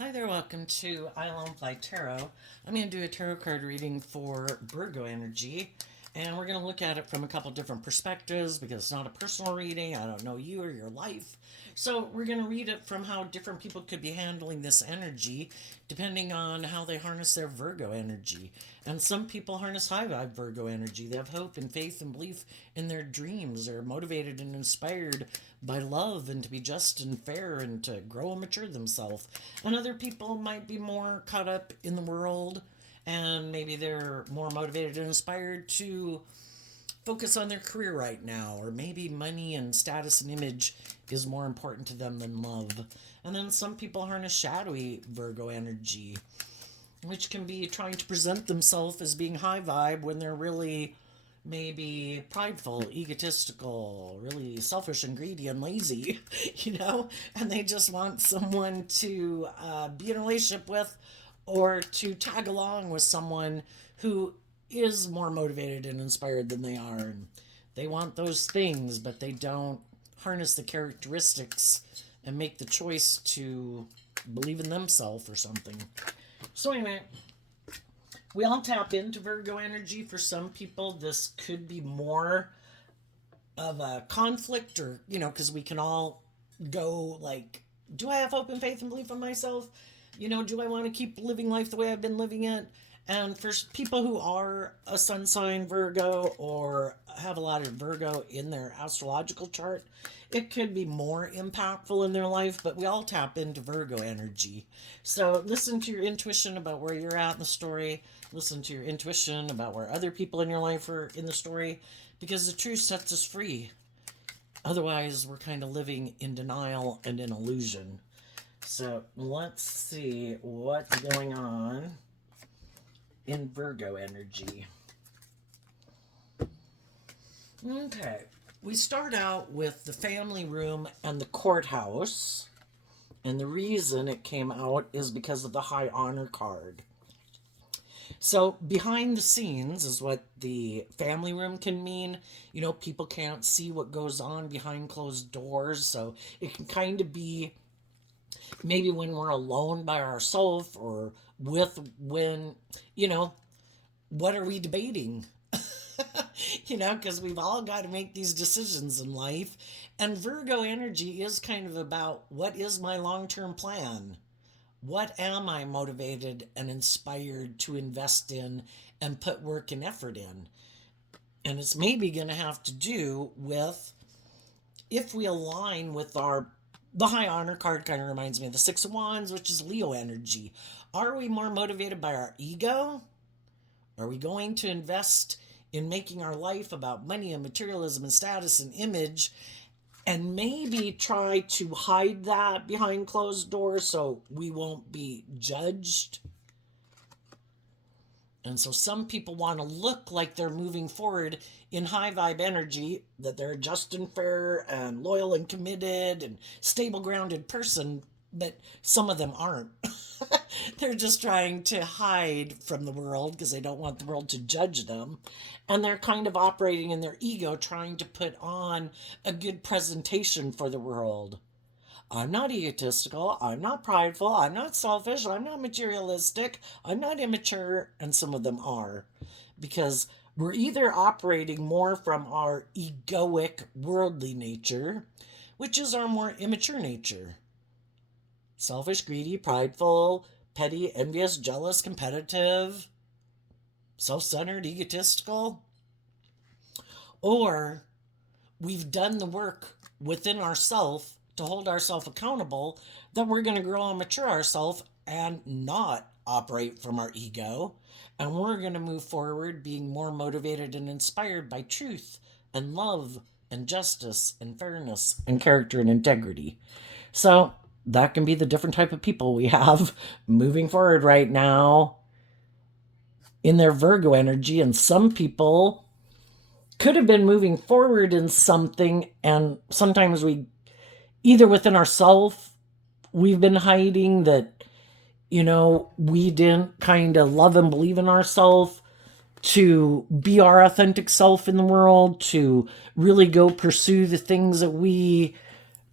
Hi there, welcome to Island Fly Tarot. I'm going to do a tarot card reading for Virgo energy, and we're going to look at it from a couple different perspectives because it's not a personal reading. I don't know you or your life. So we're going to read it from how different people could be handling this energy depending on how they harness their Virgo energy. And some people harness high vibe Virgo energy. They have hope and faith and belief in their dreams. They're motivated and inspired by love and to be just and fair and to grow and mature themselves. And other people might be more caught up in the world and maybe they're more motivated and inspired to focus on their career right now, or maybe money and status and image is more important to them than love. And then some people harness shadowy Virgo energy, which can be trying to present themselves as being high vibe when they're really maybe prideful, egotistical, really selfish and greedy and lazy, and they just want someone to be in a relationship with or to tag along with someone who is more motivated and inspired than they are. And they want those things, but they don't harness the characteristics and make the choice to believe in themselves or something. So, anyway, we all tap into Virgo energy. For some people, this could be more of a conflict, or, because we can all go like, do I have hope and faith and belief in myself? Do I want to keep living life the way I've been living it? And for people who are a sun sign Virgo or have a lot of Virgo in their astrological chart, it could be more impactful in their life, but we all tap into Virgo energy. So listen to your intuition about where you're at in the story. Listen to your intuition about where other people in your life are in the story, because the truth sets us free. Otherwise, we're kind of living in denial and in illusion. So let's see what's going on in Virgo energy. Okay, we start out with the family room and the courthouse. And the reason it came out is because of the high honor card. So behind the scenes is what the family room can mean. People can't see what goes on behind closed doors. So it can kind of be maybe when we're alone by ourselves, or when, what are we debating? Because we've all got to make these decisions in life. And Virgo energy is kind of about, what is my long-term plan? What am I motivated and inspired to invest in and put work and effort in? And it's maybe going to have to do with if we align with the high honor card kind of reminds me of the Six of Wands, which is Leo energy. Are we more motivated by our ego? Are we going to invest in making our life about money and materialism and status and image, and maybe try to hide that behind closed doors so we won't be judged? And so some people want to look like they're moving forward in high vibe energy, that they're just and fair and loyal and committed and stable grounded person, but some of them aren't. They're just trying to hide from the world because they don't want the world to judge them. And they're kind of operating in their ego, trying to put on a good presentation for the world. I'm not egotistical, I'm not prideful, I'm not selfish, I'm not materialistic, I'm not immature, and some of them are. Because we're either operating more from our egoic, worldly nature, which is our more immature nature. Selfish, greedy, prideful, petty, envious, jealous, competitive, self-centered, egotistical. Or we've done the work within ourselves to hold ourselves accountable, that we're going to grow and mature ourselves and not operate from our ego. And we're going to move forward being more motivated and inspired by truth and love and justice and fairness and character and integrity. So that can be the different type of people we have moving forward right now in their Virgo energy. And some people could have been moving forward in something, and sometimes we, either within ourselves, we've been hiding that, we didn't kind of love and believe in ourselves to be our authentic self in the world, to really go pursue the things that we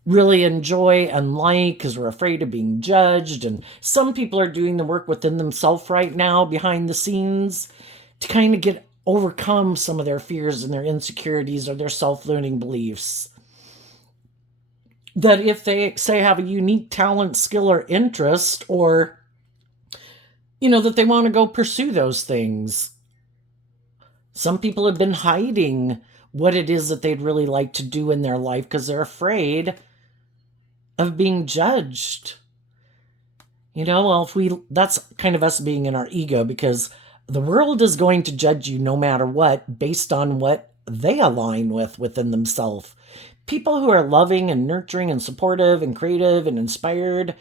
really enjoy and like because we're afraid of being judged. And some people are doing the work within themselves right now behind the scenes to kind of get overcome some of their fears and their insecurities or their self-limiting beliefs. That if they say have a unique talent, skill, or interest, or that they want to go pursue those things. Some people have been hiding what it is that they'd really like to do in their life because they're afraid of being judged. That's kind of us being in our ego, because the world is going to judge you no matter what based on what they align with within themselves. People who are loving and nurturing and supportive and creative and inspired,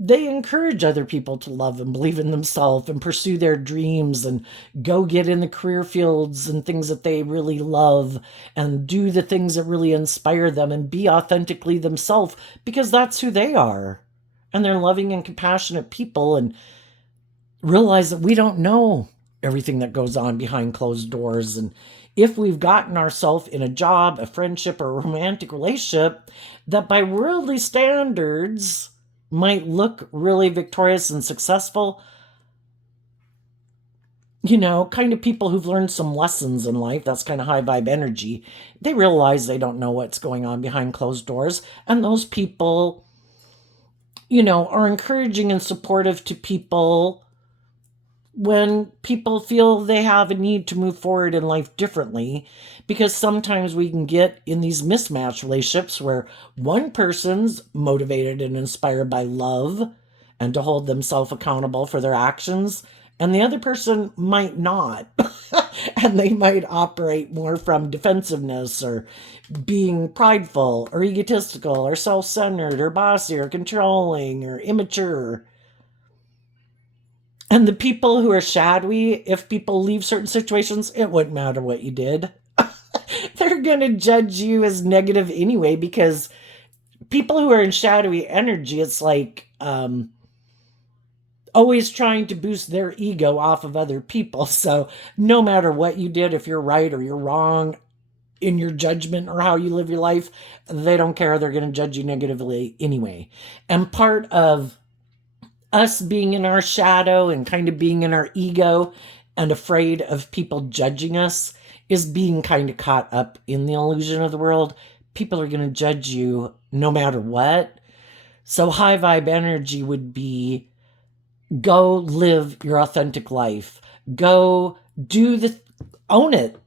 they encourage other people to love and believe in themselves and pursue their dreams and go get in the career fields and things that they really love and do the things that really inspire them and be authentically themselves, because that's who they are. And they're loving and compassionate people, and realize that we don't know everything that goes on behind closed doors. And if we've gotten ourselves in a job, a friendship, or a romantic relationship that by worldly standards might look really victorious and successful, kind of people who've learned some lessons in life, that's kind of high vibe energy, they realize they don't know what's going on behind closed doors. And those people, are encouraging and supportive to people when people feel they have a need to move forward in life differently, because sometimes we can get in these mismatched relationships where one person's motivated and inspired by love and to hold themselves accountable for their actions, and the other person might not. And they might operate more from defensiveness or being prideful or egotistical or self-centered or bossy or controlling or immature. And the people who are shadowy, if people leave certain situations, it wouldn't matter what you did. They're going to judge you as negative anyway, because people who are in shadowy energy, it's like always trying to boost their ego off of other people. So no matter what you did, if you're right or you're wrong in your judgment or how you live your life, they don't care. They're going to judge you negatively anyway. And part of us being in our shadow and kind of being in our ego and afraid of people judging us is being kind of caught up in the illusion of the world. People are going to judge you no matter what. So high vibe energy would be, go live your authentic life. Go own it,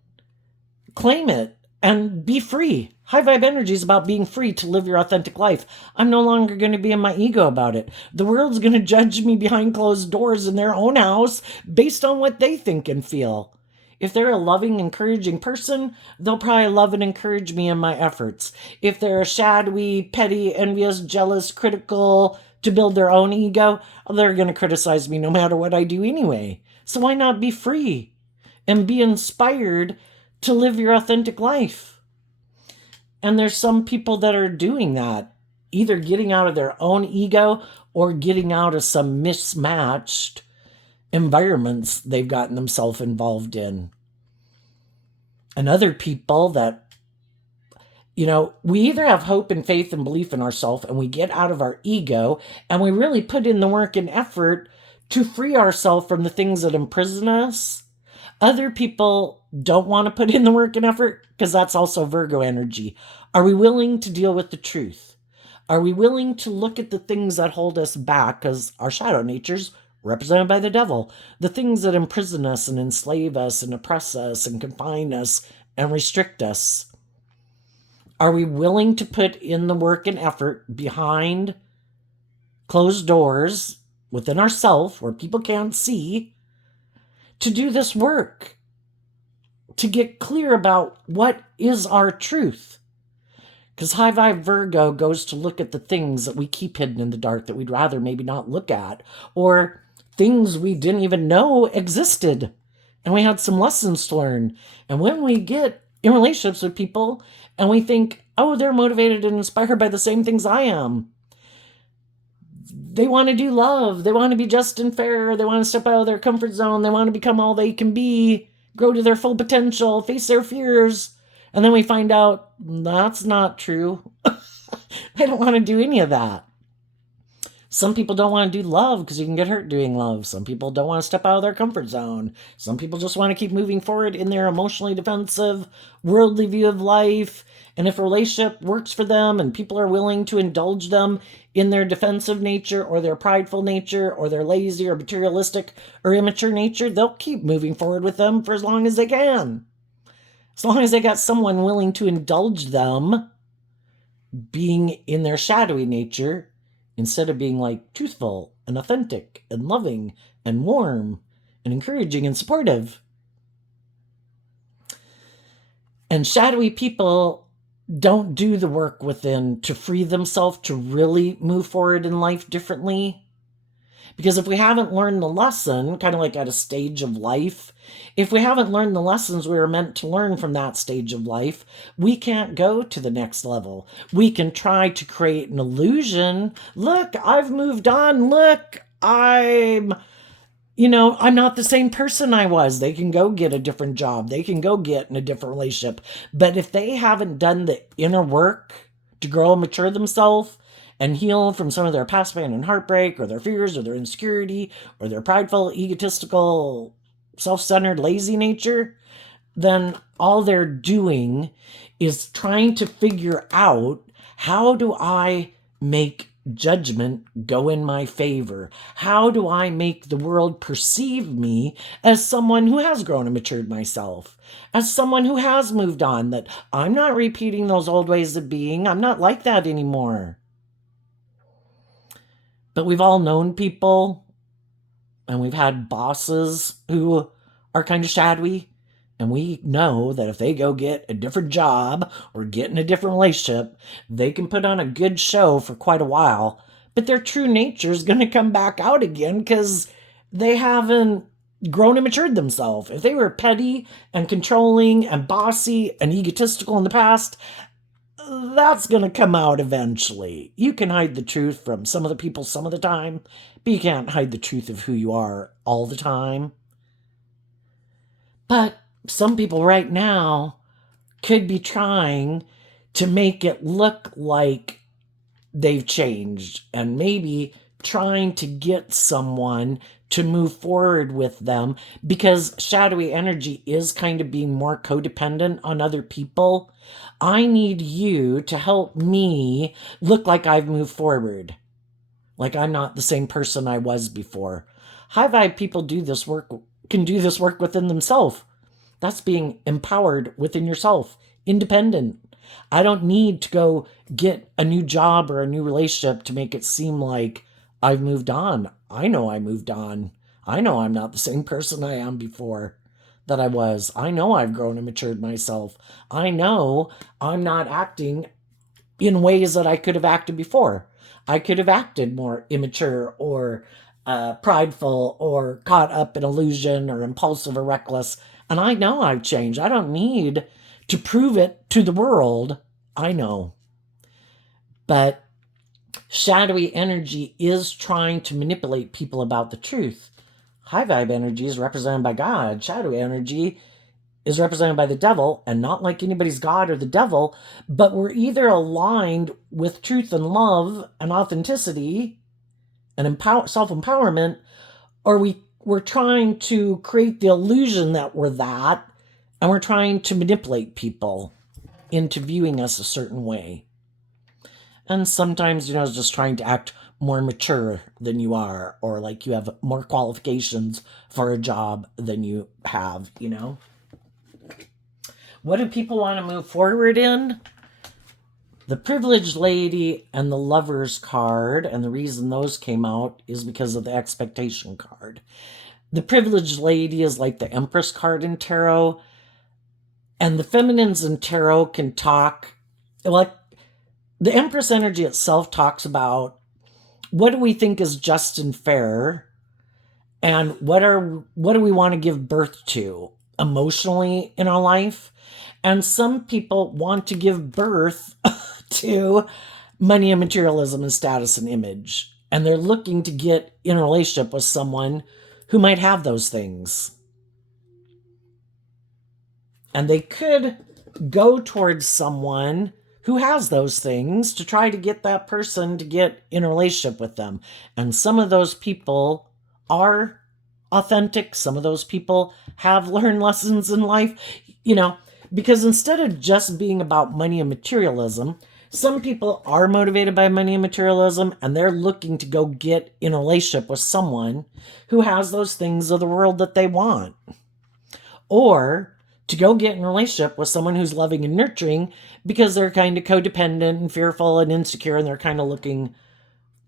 claim it, and be free. High vibe energy is about being free to live your authentic life. I'm no longer going to be in my ego about it. The world's going to judge me behind closed doors in their own house based on what they think and feel. If they're a loving, encouraging person, they'll probably love and encourage me in my efforts. If they're a shadowy, petty, envious, jealous, critical, to build their own ego, they're going to criticize me no matter what I do anyway. So why not be free and be inspired to live your authentic life? And there's some people that are doing that, either getting out of their own ego or getting out of some mismatched environments they've gotten themselves involved in. And other people that, we either have hope and faith and belief in ourselves and we get out of our ego and we really put in the work and effort to free ourselves from the things that imprison us. Other people don't want to put in the work and effort, because that's also Virgo energy. Are we willing to deal with the truth? Are we willing to look at the things that hold us back? Because our shadow nature's represented by the devil. The things that imprison us and enslave us and oppress us and confine us and restrict us. Are we willing to put in the work and effort behind closed doors within ourselves where people can't see to do this work? To get clear about what is our truth? Because high vibe Virgo goes to look at the things that we keep hidden in the dark that we'd rather maybe not look at, or things we didn't even know existed, and we had some lessons to learn. And when we get in relationships with people and we think, oh, they're motivated and inspired by the same things I am, they want to do love, they want to be just and fair, they want to step out of their comfort zone, they want to become all they can be, grow to their full potential, face their fears. And then we find out that's not true. They don't want to do any of that. Some people don't want to do love because you can get hurt doing love. Some people don't want to step out of their comfort zone. Some people just want to keep moving forward in their emotionally defensive, worldly view of life. And if a relationship works for them and people are willing to indulge them in their defensive nature or their prideful nature or their lazy or materialistic or immature nature, they'll keep moving forward with them for as long as they can. As long as they got someone willing to indulge them being in their shadowy nature instead of being like truthful and authentic and loving and warm and encouraging and supportive. And shadowy people don't do the work within to free themselves to really move forward in life differently. Because if we haven't learned the lesson, kind of like at a stage of life, if we haven't learned the lessons we were meant to learn from that stage of life, we can't go to the next level. We can try to create an illusion. Look, I've moved on. Look, I'm not the same person I was. They can go get a different job. They can go get in a different relationship. But if they haven't done the inner work to grow and mature themselves, and heal from some of their past pain and heartbreak, or their fears, or their insecurity, or their prideful, egotistical, self-centered, lazy nature, then all they're doing is trying to figure out, how do I make judgment go in my favor? How do I make the world perceive me as someone who has grown and matured myself? As someone who has moved on, that I'm not repeating those old ways of being. I'm not like that anymore. But we've all known people, and we've had bosses who are kind of shadowy, and we know that if they go get a different job or get in a different relationship, they can put on a good show for quite a while, but their true nature is going to come back out again because they haven't grown and matured themselves. If they were petty and controlling and bossy and egotistical in the past, that's going to come out eventually. You can hide the truth from some of the people some of the time, but you can't hide the truth of who you are all the time. But some people right now could be trying to make it look like they've changed, and maybe trying to get someone to move forward with them, because shadowy energy is kind of being more codependent on other people. I need you to help me look like I've moved forward, like I'm not the same person I was before. High vibe people can do this work within themselves. That's being empowered within yourself, independent. I don't need to go get a new job or a new relationship to make it seem like I've moved on. I know I moved on. I know I'm not the same person I am before that I was. I know I've grown and matured myself. I know I'm not acting in ways that I could have acted before. I could have acted more immature or prideful or caught up in illusion or impulsive or reckless. And I know I've changed. I don't need to prove it to the world. I know. But shadowy energy is trying to manipulate people about the truth. High vibe energy is represented by God. Shadowy energy is represented by the devil, and not like anybody's God or the devil, but we're either aligned with truth and love and authenticity and self-empowerment, or we're trying to create the illusion that we're that, and we're trying to manipulate people into viewing us a certain way. And sometimes, it's just trying to act more mature than you are, or like you have more qualifications for a job than you have. What do people want to move forward in? The privileged lady and the lover's card, and the reason those came out is because of the expectation card. The privileged lady is like the Empress card in tarot, and the feminines in tarot can talk, like the Empress energy itself talks about what do we think is just and fair, and what do we want to give birth to emotionally in our life. And some people want to give birth to money and materialism and status and image, and they're looking to get in a relationship with someone who might have those things. And they could go towards someone who has those things to try to get that person to get in a relationship with them. And some of those people are authentic. Some of those people have learned lessons in life, you know, because instead of just being about money and materialism, some people are motivated by money and materialism, and they're looking to go get in a relationship with someone who has those things of the world that they want. Or to go get in a relationship with someone who's loving and nurturing because they're kind of codependent and fearful and insecure, and they're kind of looking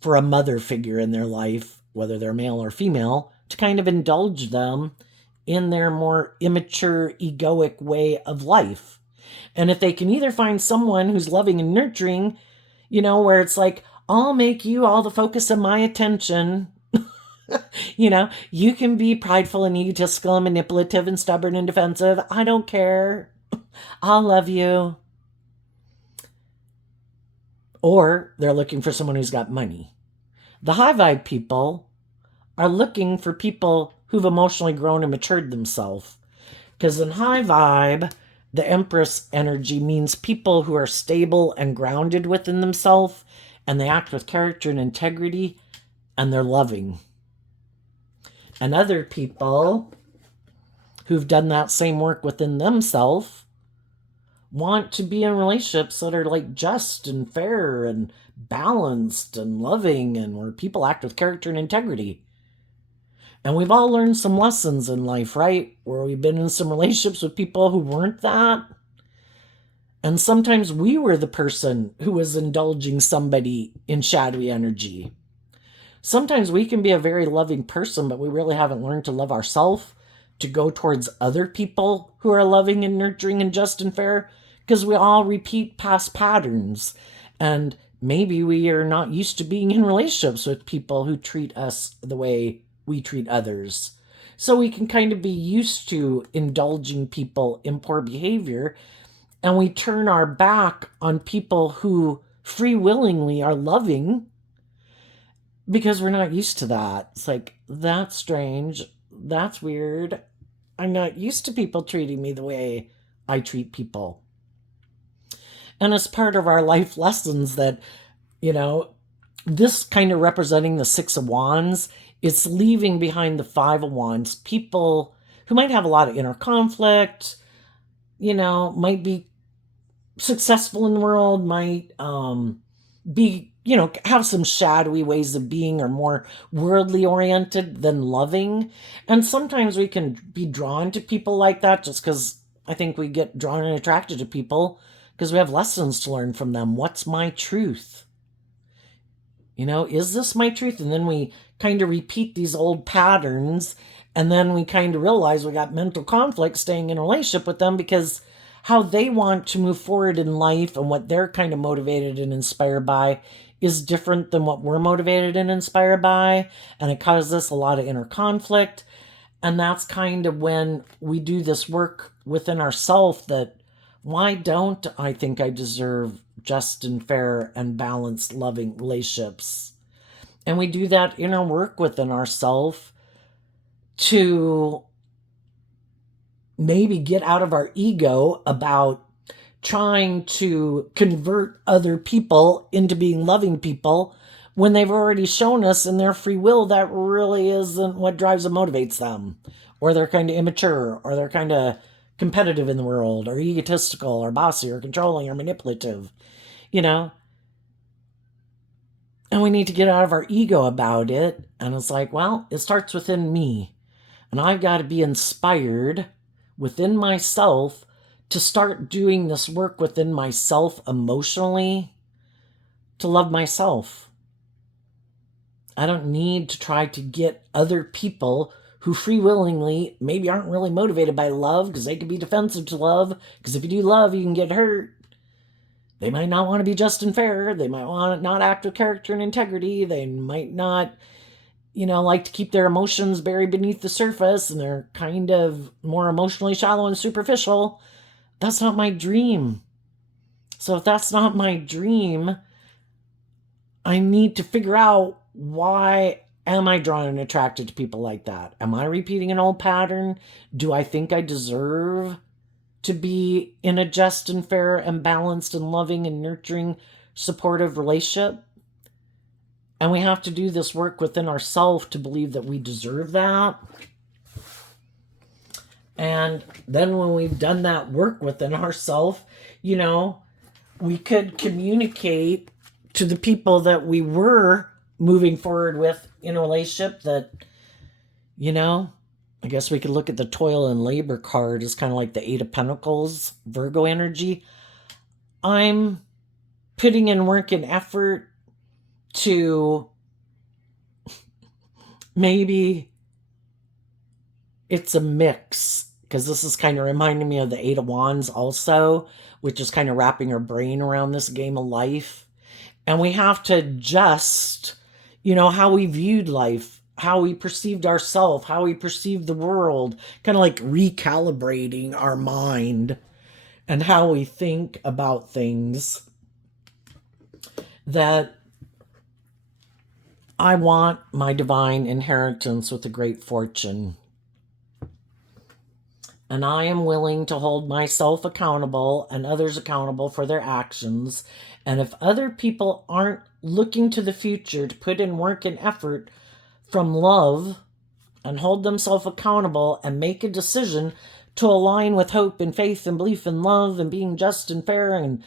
for a mother figure in their life, whether they're male or female, to kind of indulge them in their more immature, egoic way of life. And if they can either find someone who's loving and nurturing, where it's like, I'll make you all the focus of my attention. You can be prideful and egotistical and manipulative and stubborn and defensive. I don't care. I'll love you. Or they're looking for someone who's got money. The high vibe people are looking for people who've emotionally grown and matured themselves. Because in high vibe, the Empress energy means people who are stable and grounded within themselves, and they act with character and integrity, and they're loving. And other people who've done that same work within themselves want to be in relationships that are like just and fair and balanced and loving, and where people act with character and integrity. And we've all learned some lessons in life, right? Where we've been in some relationships with people who weren't that. And sometimes we were the person who was indulging somebody in shadowy energy. Sometimes we can be a very loving person, but we really haven't learned to love ourselves, to go towards other people who are loving and nurturing and just and fair, because we all repeat past patterns. And maybe we are not used to being in relationships with people who treat us the way we treat others. So we can kind of be used to indulging people in poor behavior, and we turn our back on people who free willingly are loving because we're not used to that. It's like, that's strange. That's weird. I'm not used to people treating me the way I treat people. And it's part of our life lessons that, this kind of representing the Six of Wands, it's leaving behind the Five of Wands. People who might have a lot of inner conflict, might be successful in the world, might be, have some shadowy ways of being, or more worldly oriented than loving. And sometimes we can be drawn to people like that just because I think we get drawn and attracted to people because we have lessons to learn from them. What's my truth? Is this my truth? And then we kind of repeat these old patterns, and then we kind of realize we got mental conflict staying in a relationship with them because how they want to move forward in life and what they're kind of motivated and inspired by is different than what we're motivated and inspired by, and it causes us a lot of inner conflict. And that's kind of when we do this work within ourselves, that why don't I think I deserve just and fair and balanced loving relationships? And we do that inner work within ourselves to maybe get out of our ego about trying to convert other people into being loving people when they've already shown us in their free will that really isn't what drives and motivates them. Or they're kind of immature, or they're kind of competitive in the world, or egotistical, or bossy, or controlling, or manipulative, And we need to get out of our ego about it. And it's like, well, it starts within me. And I've got to be inspired within myself to start doing this work within myself emotionally to love myself. I don't need to try to get other people who free willingly maybe aren't really motivated by love, because they can be defensive to love, because if you do love, you can get hurt. They might not want to be just and fair. They might want to not act with character and integrity. They might not, like to keep their emotions buried beneath the surface, and they're kind of more emotionally shallow and superficial. That's not my dream. So if that's not my dream, I need to figure out, why am I drawn and attracted to people like that? Am I repeating an old pattern? Do I think I deserve to be in a just and fair and balanced and loving and nurturing, supportive relationship. And we have to do this work within ourselves to believe that we deserve that. And then when we've done that work within ourselves, we could communicate to the people that we were moving forward with in a relationship that, I guess we could look at the toil and labor card as kind of like the Eight of Pentacles, Virgo energy. I'm putting in work and effort to maybe it's a mix, because this is kind of reminding me of the Eight of Wands also, which is kind of wrapping our brain around this game of life. And we have to adjust, how we viewed life, how we perceived ourselves, how we perceived the world, kind of like recalibrating our mind and how we think about things. That I want my divine inheritance with a great fortune. And I am willing to hold myself accountable and others accountable for their actions. And if other people aren't looking to the future to put in work and effort from love and hold themselves accountable and make a decision to align with hope and faith and belief in love and being just and fair and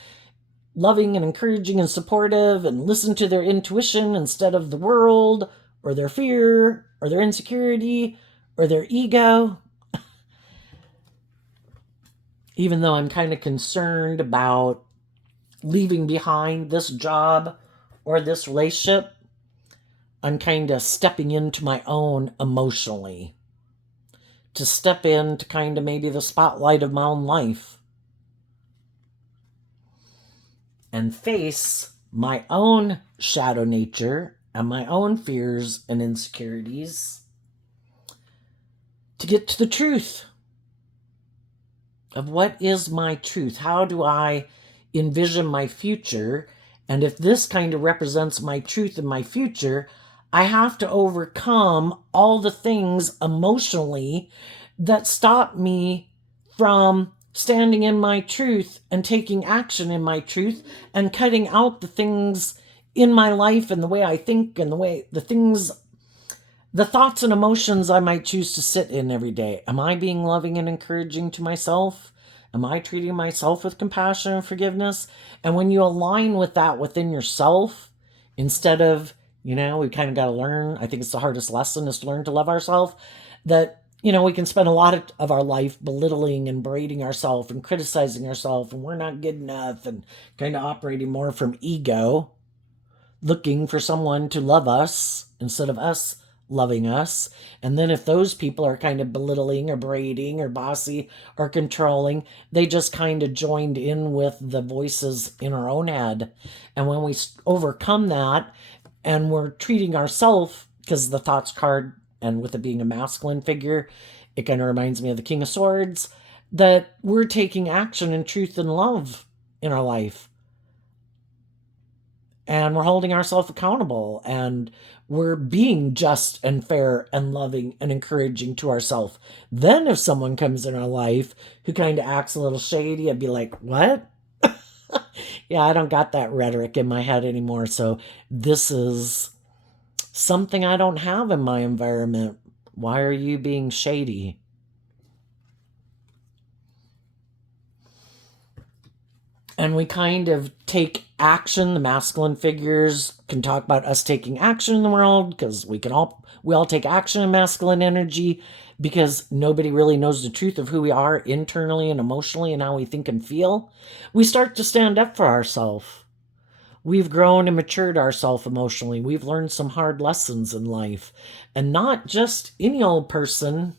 loving and encouraging and supportive and listen to their intuition instead of the world or their fear or their insecurity or their ego, even though I'm kind of concerned about leaving behind this job or this relationship, I'm kind of stepping into my own emotionally. To step into kind of maybe the spotlight of my own life. And face my own shadow nature and my own fears and insecurities. To get to the truth of what is my truth. How do I envision my future? And if this kind of represents my truth and my future, I have to overcome all the things emotionally that stop me from standing in my truth and taking action in my truth and cutting out the things in my life and the way I think and the thoughts and emotions I might choose to sit in every day. Am I being loving and encouraging to myself? Am I treating myself with compassion and forgiveness? And when you align with that within yourself, instead of, we kind of got to learn, I think it's the hardest lesson is to learn to love ourselves, that, we can spend a lot of our life belittling and berating ourselves and criticizing ourselves and we're not good enough and kind of operating more from ego, looking for someone to love us instead of us loving us. And then if those people are kind of belittling or berating or bossy or controlling, they just kind of joined in with the voices in our own head. And when we overcome that and we're treating ourselves, because the thoughts card, and with it being a masculine figure, it kind of reminds me of the King of Swords, that we're taking action in truth and love in our life. And we're holding ourselves accountable and we're being just and fair and loving and encouraging to ourselves. Then if someone comes in our life who kind of acts a little shady, I'd be like, what? Yeah, I don't got that rhetoric in my head anymore. So this is something I don't have in my environment. Why are you being shady? And we kind of take action. The masculine figures can talk about us taking action in the world because we all take action in masculine energy because nobody really knows the truth of who we are internally and emotionally and how we think and feel. We start to stand up for ourselves. We've grown and matured ourselves emotionally. We've learned some hard lessons in life. And not just any old person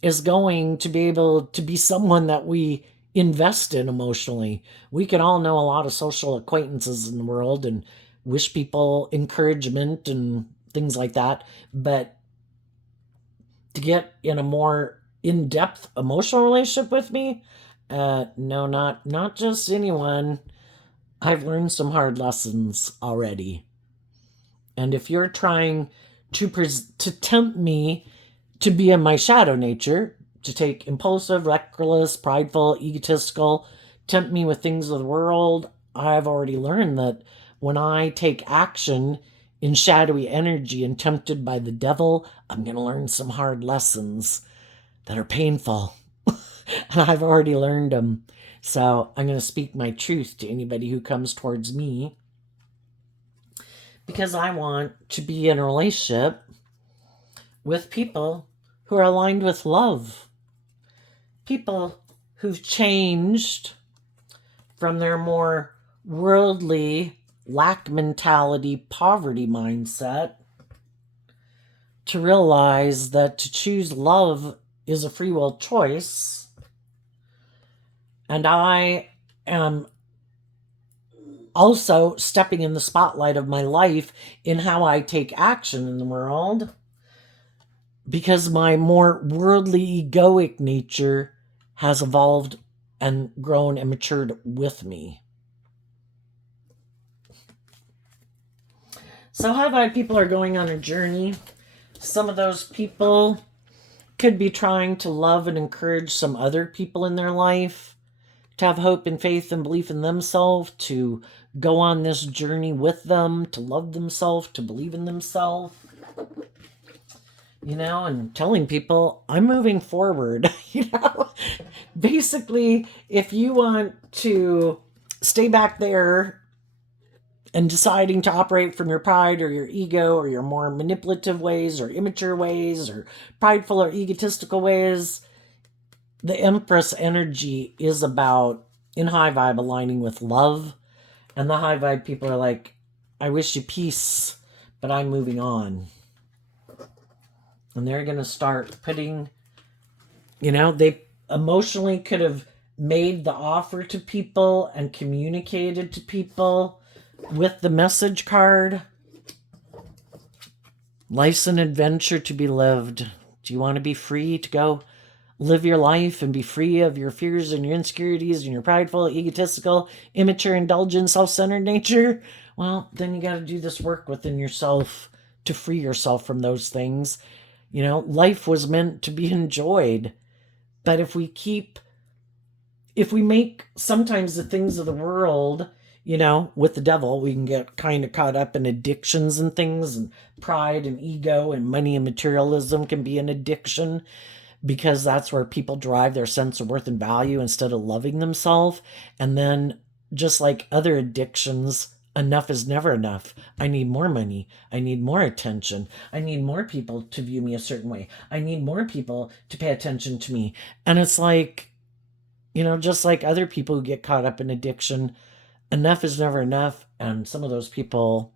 is going to be able to be someone that we invest in emotionally. We can all know a lot of social acquaintances in the world and wish people encouragement and things like that. But to get in a more in-depth emotional relationship with me, no, not just anyone. I've learned some hard lessons already. And if you're trying to tempt me to be in my shadow nature, to take impulsive, reckless, prideful, egotistical, tempt me with things of the world. I've already learned that when I take action in shadowy energy and tempted by the devil, I'm going to learn some hard lessons that are painful. And I've already learned them. So I'm going to speak my truth to anybody who comes towards me, because I want to be in a relationship with people who are aligned with love. People who've changed from their more worldly, lack mentality, poverty mindset to realize that to choose love is a free will choice. And I am also stepping in the spotlight of my life in how I take action in the world, because my more worldly, egoic nature has evolved and grown and matured with me. So high vibe people are going on a journey. Some of those people could be trying to love and encourage some other people in their life, to have hope and faith and belief in themselves, to go on this journey with them, to love themselves, to believe in themselves. And telling people, I'm moving forward. Basically, if you want to stay back there and deciding to operate from your pride or your ego or your more manipulative ways or immature ways or prideful or egotistical ways, the Empress energy is about, in high vibe, aligning with love. And the high vibe people are like, I wish you peace, but I'm moving on. And they're going to start putting, they emotionally could have made the offer to people and communicated to people with the message card. Life's an adventure to be lived. Do you want to be free to go live your life and be free of your fears and your insecurities and your prideful, egotistical, immature, indulgent, self-centered nature? Well, then you got to do this work within yourself to free yourself from those things. Life was meant to be enjoyed. But if we make sometimes the things of the world, with the devil, we can get kind of caught up in addictions and things, and pride and ego and money and materialism can be an addiction, because that's where people derive their sense of worth and value instead of loving themselves. And then, just like other addictions, enough is never enough. I need more money. I need more attention. I need more people to view me a certain way. I need more people to pay attention to me. And it's like, just like other people who get caught up in addiction, enough is never enough. And some of those people,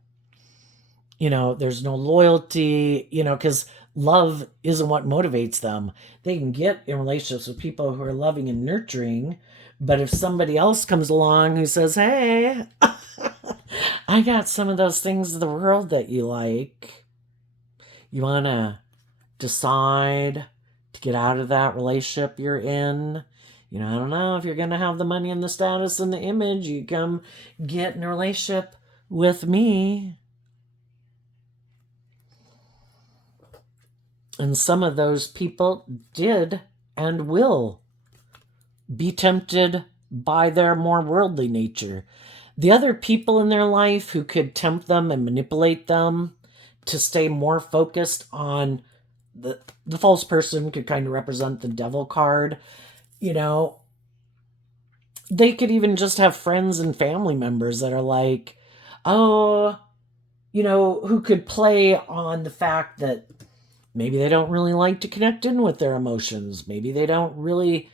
there's no loyalty, because love isn't what motivates them. They can get in relationships with people who are loving and nurturing, but if somebody else comes along who says, hey, I got some of those things of the world that you like, you want to decide to get out of that relationship you're in. I don't know if you're going to have the money and the status and the image. You come get in a relationship with me. And some of those people did and will be tempted by their more worldly nature. The other people in their life who could tempt them and manipulate them to stay more focused on the false person could kind of represent the devil card. They could even just have friends and family members that are like, who could play on the fact that maybe they don't really like to connect in with their emotions. Maybe they don't really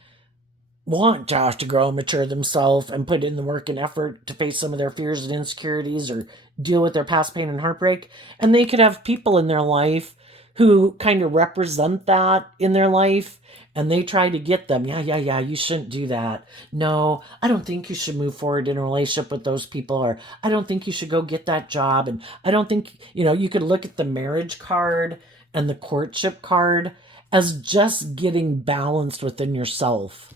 want Josh to grow and mature themselves and put in the work and effort to face some of their fears and insecurities or deal with their past pain and heartbreak. And they could have people in their life who kind of represent that in their life, and they try to get them, yeah, you shouldn't do that. No, I don't think you should move forward in a relationship with those people, or I don't think you should go get that job. And I don't think, you could look at the marriage card and the courtship card as just getting balanced within yourself.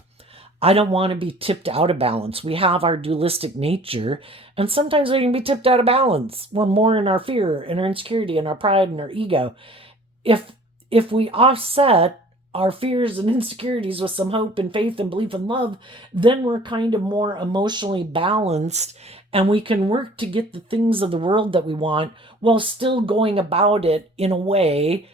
I don't want to be tipped out of balance. We have our dualistic nature, and sometimes we can be tipped out of balance. We're more in our fear and our insecurity and our pride and our ego. If we offset our fears and insecurities with some hope and faith and belief and love, then we're kind of more emotionally balanced and we can work to get the things of the world that we want while still going about it in a way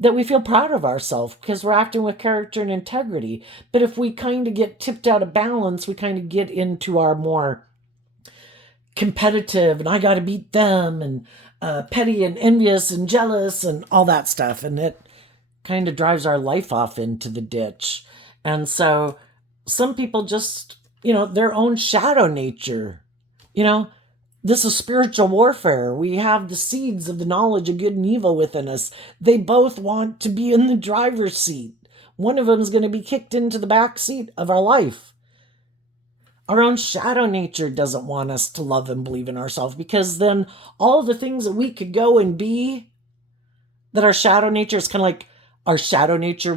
that we feel proud of ourselves because we're acting with character and integrity. But if we kind of get tipped out of balance, we kind of get into our more competitive and I got to beat them and petty and envious and jealous and all that stuff. And it kind of drives our life off into the ditch. And so some people just, their own shadow nature, you know, this is spiritual warfare. We have the seeds of the knowledge of good and evil within us. They both want to be in the driver's seat. One of them is going to be kicked into the back seat of our life. Our own shadow nature doesn't want us to love and believe in ourselves because then all the things that we could go and be, that our shadow nature is kind of like our shadow nature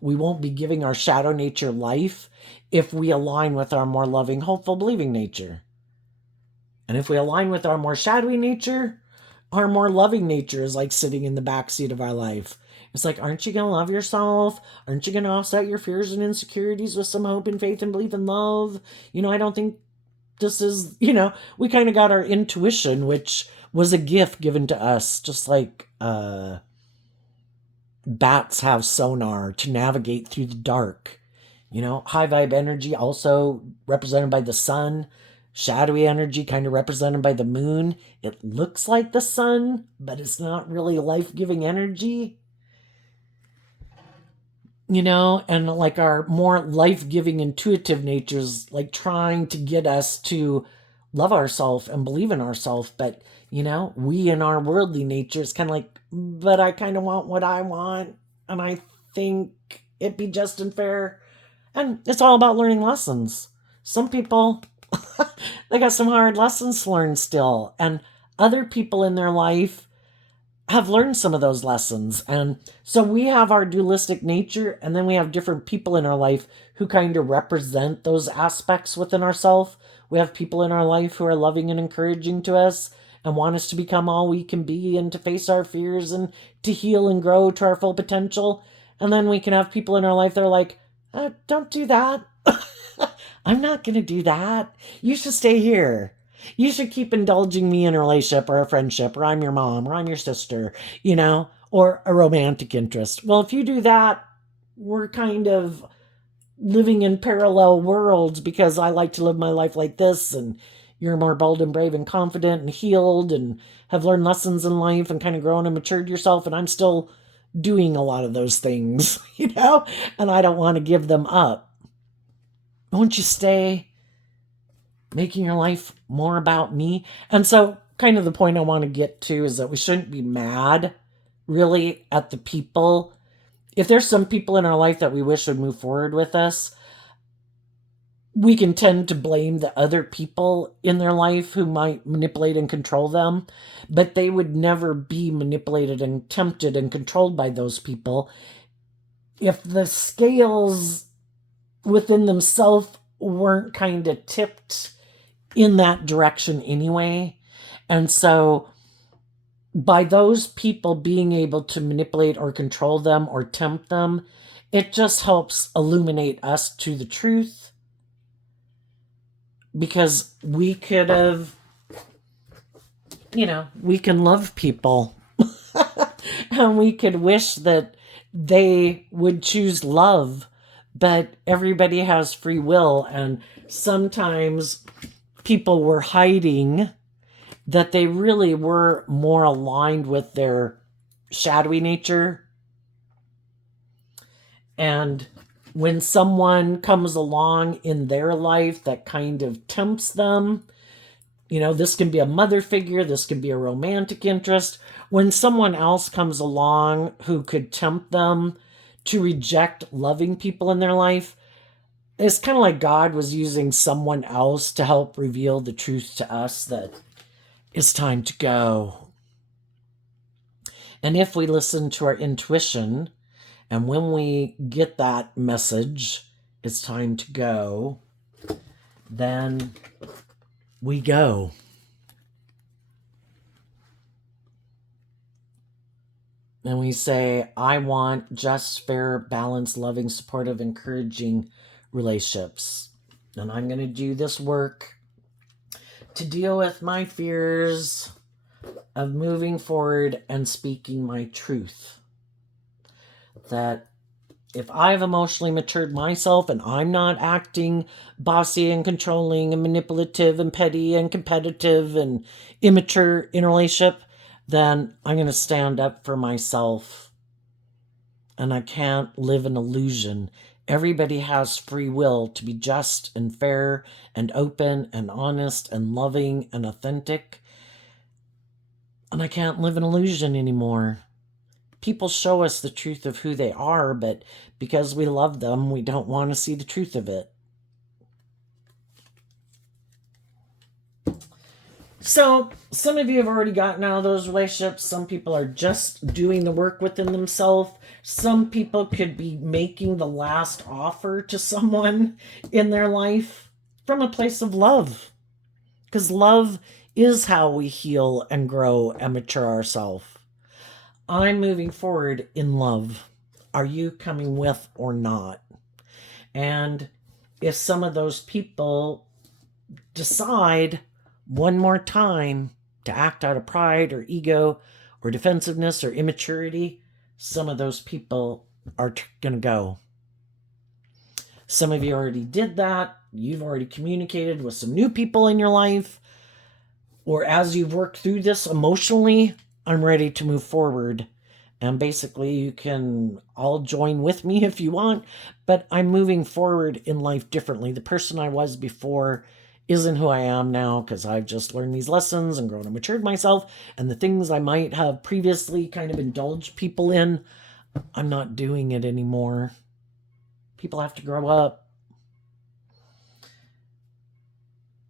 we won't be giving our shadow nature life if we align with our more loving, hopeful, believing nature. And if we align with our more shadowy nature, our more loving nature is like sitting in the backseat of our life. It's like, aren't you going to love yourself? Aren't you going to offset your fears and insecurities with some hope and faith and belief and love? I don't think this is, we kind of got our intuition, which was a gift given to us, just like bats have sonar to navigate through the dark. High vibe energy also represented by the sun, shadowy energy kind of represented by the moon. It looks like the sun, but it's not really life-giving energy. And like our more life-giving intuitive natures like trying to get us to love ourselves and believe in ourselves, but we in our worldly nature is kind of like, but I kind of want what I want and I think it be just and fair. And it's all about learning lessons. Some people they got some hard lessons to learn still, and other people in their life have learned some of those lessons. And so we have our dualistic nature, and then we have different people in our life who kind of represent those aspects within ourselves. We have people in our life who are loving and encouraging to us and want us to become all we can be and to face our fears and to heal and grow to our full potential. And then we can have people in our life that are like, don't do that. I'm not going to do that. You should stay here. You should keep indulging me in a relationship or a friendship, or I'm your mom, or I'm your sister, or a romantic interest. Well, if you do that, we're kind of living in parallel worlds because I like to live my life like this, and you're more bold and brave and confident and healed and have learned lessons in life and kind of grown and matured yourself, and I'm still doing a lot of those things, and I don't want to give them up. Won't you stay making your life more about me? And so, kind of the point I want to get to is that we shouldn't be mad really at the people. If there's some people in our life that we wish would move forward with us, we can tend to blame the other people in their life who might manipulate and control them, but they would never be manipulated and tempted and controlled by those people if the scales within themselves weren't kind of tipped in that direction anyway. And so by those people being able to manipulate or control them or tempt them, it just helps illuminate us to the truth, because we could have, we can love people and we could wish that they would choose love, but everybody has free will, and sometimes people were hiding that they really were more aligned with their shadowy nature. And when someone comes along in their life that kind of tempts them, this can be a mother figure, this can be a romantic interest. When someone else comes along who could tempt them to reject loving people in their life, it's kind of like God was using someone else to help reveal the truth to us that it's time to go. And if we listen to our intuition, and when we get that message, it's time to go, then we go. And we say, I want just, fair, balanced, loving, supportive, encouraging relationships. And I'm going to do this work to deal with my fears of moving forward and speaking my truth. That if I've emotionally matured myself and I'm not acting bossy and controlling and manipulative and petty and competitive and immature in a relationship, then I'm going to stand up for myself. And I can't live an illusion. Everybody has free will to be just and fair and open and honest and loving and authentic. And I can't live an illusion anymore. People show us the truth of who they are, but because we love them, we don't want to see the truth of it. So, some of you have already gotten out of those relationships. Some people are just doing the work within themselves. Some people could be making the last offer to someone in their life from a place of love. Because love is how we heal and grow and mature ourselves. I'm moving forward in love. Are you coming with or not? And if some of those people decide one more time to act out of pride or ego or defensiveness or immaturity, some of those people are going to go. Some of you already did that. You've already communicated with some new people in your life. Or as you've worked through this emotionally, I'm ready to move forward. And basically, you can all join with me if you want, but I'm moving forward in life differently. The person I was before isn't who I am now because I've just learned these lessons and grown and matured myself. And the things I might have previously kind of indulged people in, I'm not doing it anymore. People have to grow up.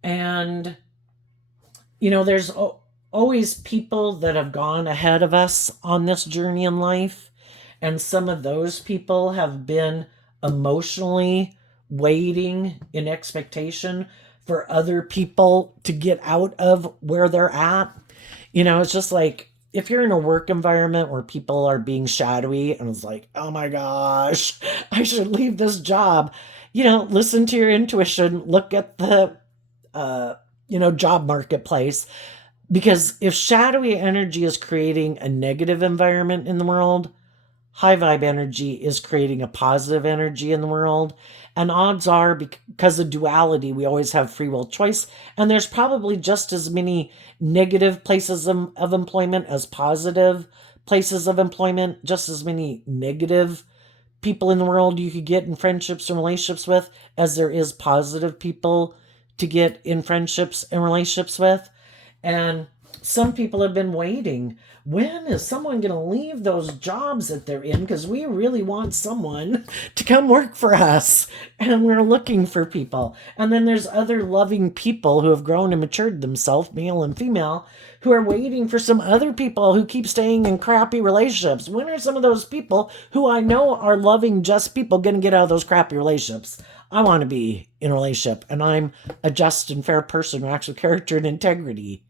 And, there's always people that have gone ahead of us on this journey in life. And some of those people have been emotionally waiting in expectation for other people to get out of where they're at. It's just like if you're in a work environment where people are being shadowy and it's like, oh my gosh, I should leave this job. Listen to your intuition, look at the, job marketplace. Because if shadowy energy is creating a negative environment in the world, high vibe energy is creating a positive energy in the world. And odds are, because of duality, we always have free will choice. And there's probably just as many negative places of employment as positive places of employment, just as many negative people in the world you could get in friendships and relationships with as there is positive people to get in friendships and relationships with. And some people have been waiting. When is someone going to leave those jobs that they're in? Because we really want someone to come work for us. And we're looking for people. And then there's other loving people who have grown and matured themselves, male and female, who are waiting for some other people who keep staying in crappy relationships. When are some of those people who I know are loving, just people going to get out of those crappy relationships? I want to be in a relationship. And I'm a just and fair person with actual character and integrity.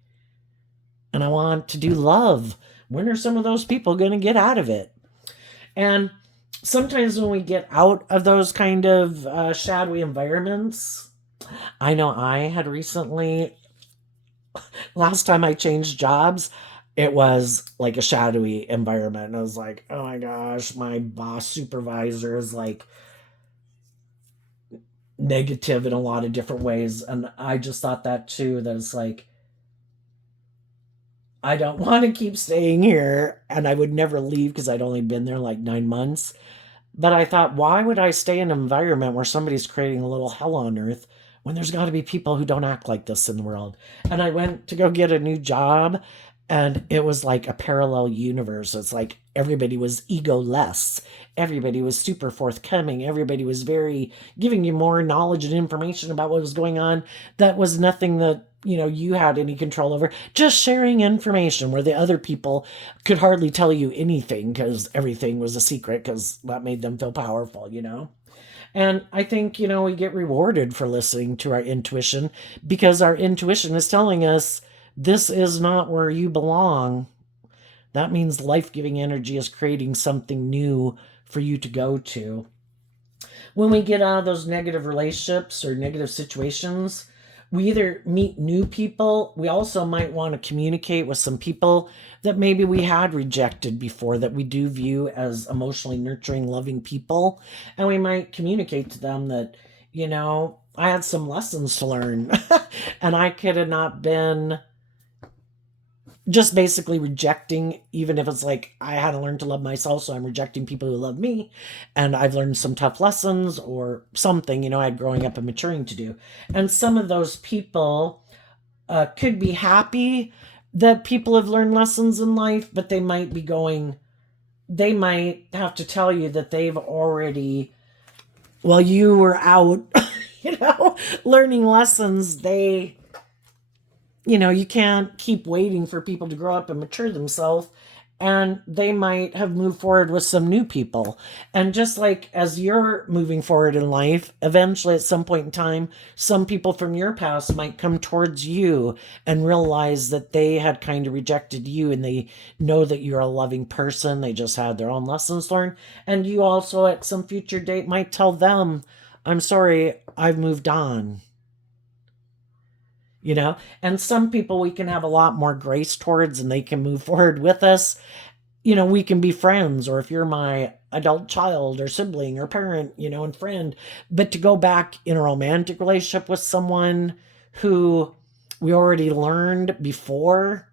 And I want to do love. When are some of those people going to get out of it? And sometimes when we get out of those kind of shadowy environments, I know I had recently, last time I changed jobs, it was like a shadowy environment. And I was like, oh my gosh, my boss supervisor is like negative in a lot of different ways. And I just thought that too, that it's like, I don't want to keep staying here, and I would never leave because I'd only been there like 9 months. But I thought, why would I stay in an environment where somebody's creating a little hell on earth when there's got to be people who don't act like this in the world? And I went to go get a new job, and it was like a parallel universe. It's like everybody was ego-less. Everybody was super forthcoming. Everybody was very giving you more knowledge and information about what was going on. That was nothing that you had any control over. Just sharing information where the other people could hardly tell you anything because everything was a secret because that made them feel powerful. And I think, we get rewarded for listening to our intuition because our intuition is telling us this is not where you belong. that means life-giving energy is creating something new for you to go to. When we get out of those negative relationships or negative situations, we either meet new people. We also might want to communicate with some people that maybe we had rejected before, that we do view as emotionally nurturing, loving people. And we might communicate to them that, I had some lessons to learn and I could have not been just basically rejecting, even if it's like I had to learn to love myself, so I'm rejecting people who love me, and I've learned some tough lessons or something, I had growing up and maturing to do. And some of those people could be happy that people have learned lessons in life, but they might have to tell you that they've already, while you were out, learning lessons, you can't keep waiting for people to grow up and mature themselves. And they might have moved forward with some new people. And just like as you're moving forward in life, eventually at some point in time, some people from your past might come towards you and realize that they had kind of rejected you, and they know that you're a loving person. They just had their own lessons learned. And you also at some future date might tell them, I'm sorry, I've moved on. And some people we can have a lot more grace towards, and they can move forward with us. We can be friends, or if you're my adult child or sibling or parent, and friend. But to go back in a romantic relationship with someone who we already learned before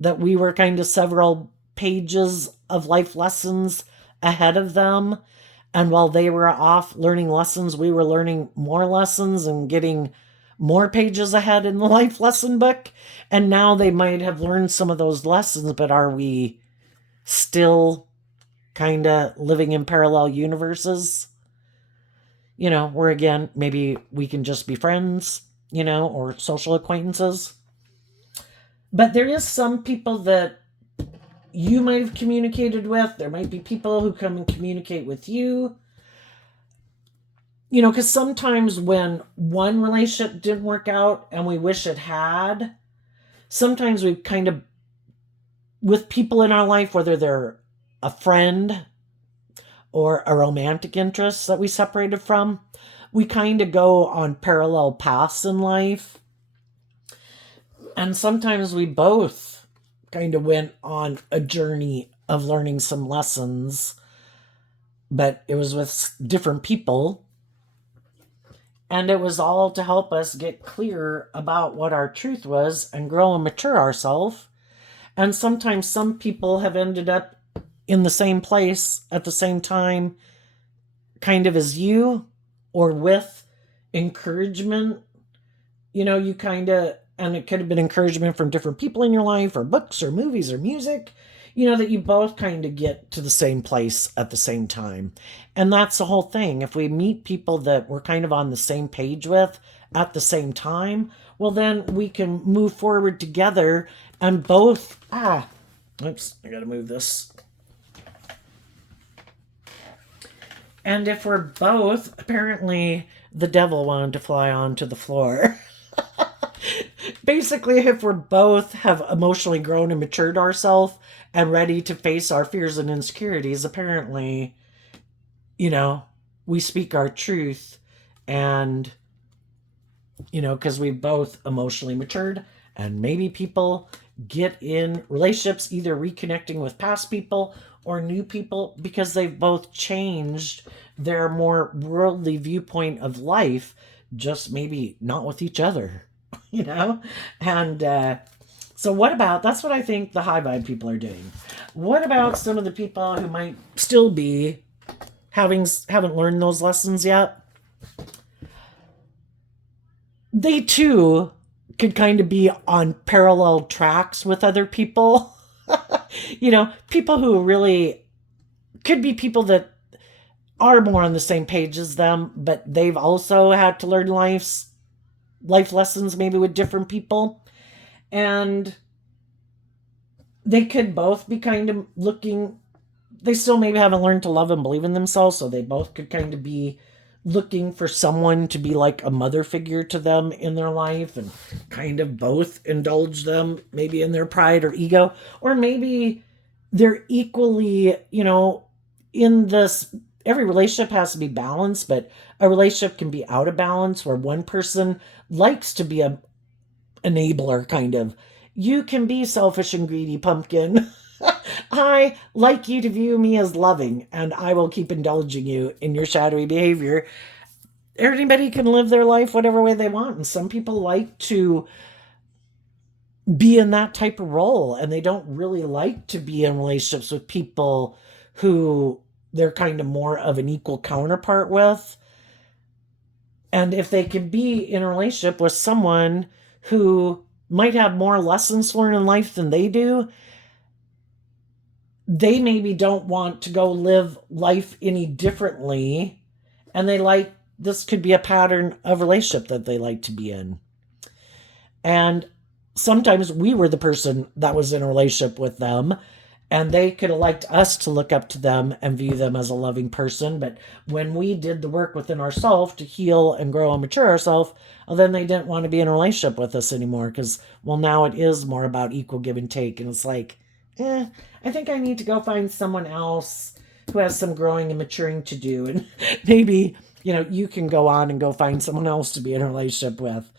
that we were kind of several pages of life lessons ahead of them, and while they were off learning lessons, we were learning more lessons and getting more pages ahead in the life lesson book. And now they might have learned some of those lessons, but are we still kind of living in parallel universes? Where again, maybe we can just be friends, or social acquaintances. But there is some people that you might have communicated with. There might be people who come and communicate with you. Because sometimes when one relationship didn't work out and we wish it had, sometimes we kind of, with people in our life, whether they're a friend or a romantic interest that we separated from, we kind of go on parallel paths in life. And sometimes we both kind of went on a journey of learning some lessons, but it was with different people. And it was all to help us get clear about what our truth was and grow and mature ourselves. And sometimes some people have ended up in the same place at the same time, kind of as you, or with encouragement. You kind of, and it could have been encouragement from different people in your life, or books or movies or music, that you both kind of get to the same place at the same time. And that's the whole thing. If we meet people that we're kind of on the same page with at the same time, well, then we can move forward together and both, oops, I gotta move this. And if we're both, apparently the devil wanted to fly onto the floor. Basically, if we're both have emotionally grown and matured ourselves and ready to face our fears and insecurities, apparently, we speak our truth, and, because we both emotionally matured, and maybe people get in relationships either reconnecting with past people or new people because they've both changed their more worldly viewpoint of life, just maybe not with each other. And so what about, that's what I think the high vibe people are doing. What about some of the people who might still be haven't learned those lessons yet? They too could kind of be on parallel tracks with other people. People who really could be people that are more on the same page as them, but they've also had to learn life lessons maybe with different people. And they could both be kind of looking, they still maybe haven't learned to love and believe in themselves, so they both could kind of be looking for someone to be like a mother figure to them in their life and kind of both indulge them maybe in their pride or ego, or maybe they're equally, in this. Every relationship has to be balanced, but a relationship can be out of balance where one person likes to be a enabler, kind of. You can be selfish and greedy, pumpkin. I like you to view me as loving, and I will keep indulging you in your shadowy behavior. Everybody can live their life whatever way they want, and some people like to be in that type of role, and they don't really like to be in relationships with people who they're kind of more of an equal counterpart with. And if they can be in a relationship with someone who might have more lessons learned in life than they do, they maybe don't want to go live life any differently. And this could be a pattern of relationship that they like to be in. And sometimes we were the person that was in a relationship with them, and they could have liked us to look up to them and view them as a loving person. But when we did the work within ourselves to heal and grow and mature ourselves, well, then they didn't want to be in a relationship with us anymore because, well, now it is more about equal give and take. And it's like, I think I need to go find someone else who has some growing and maturing to do. And maybe, you can go on and go find someone else to be in a relationship with.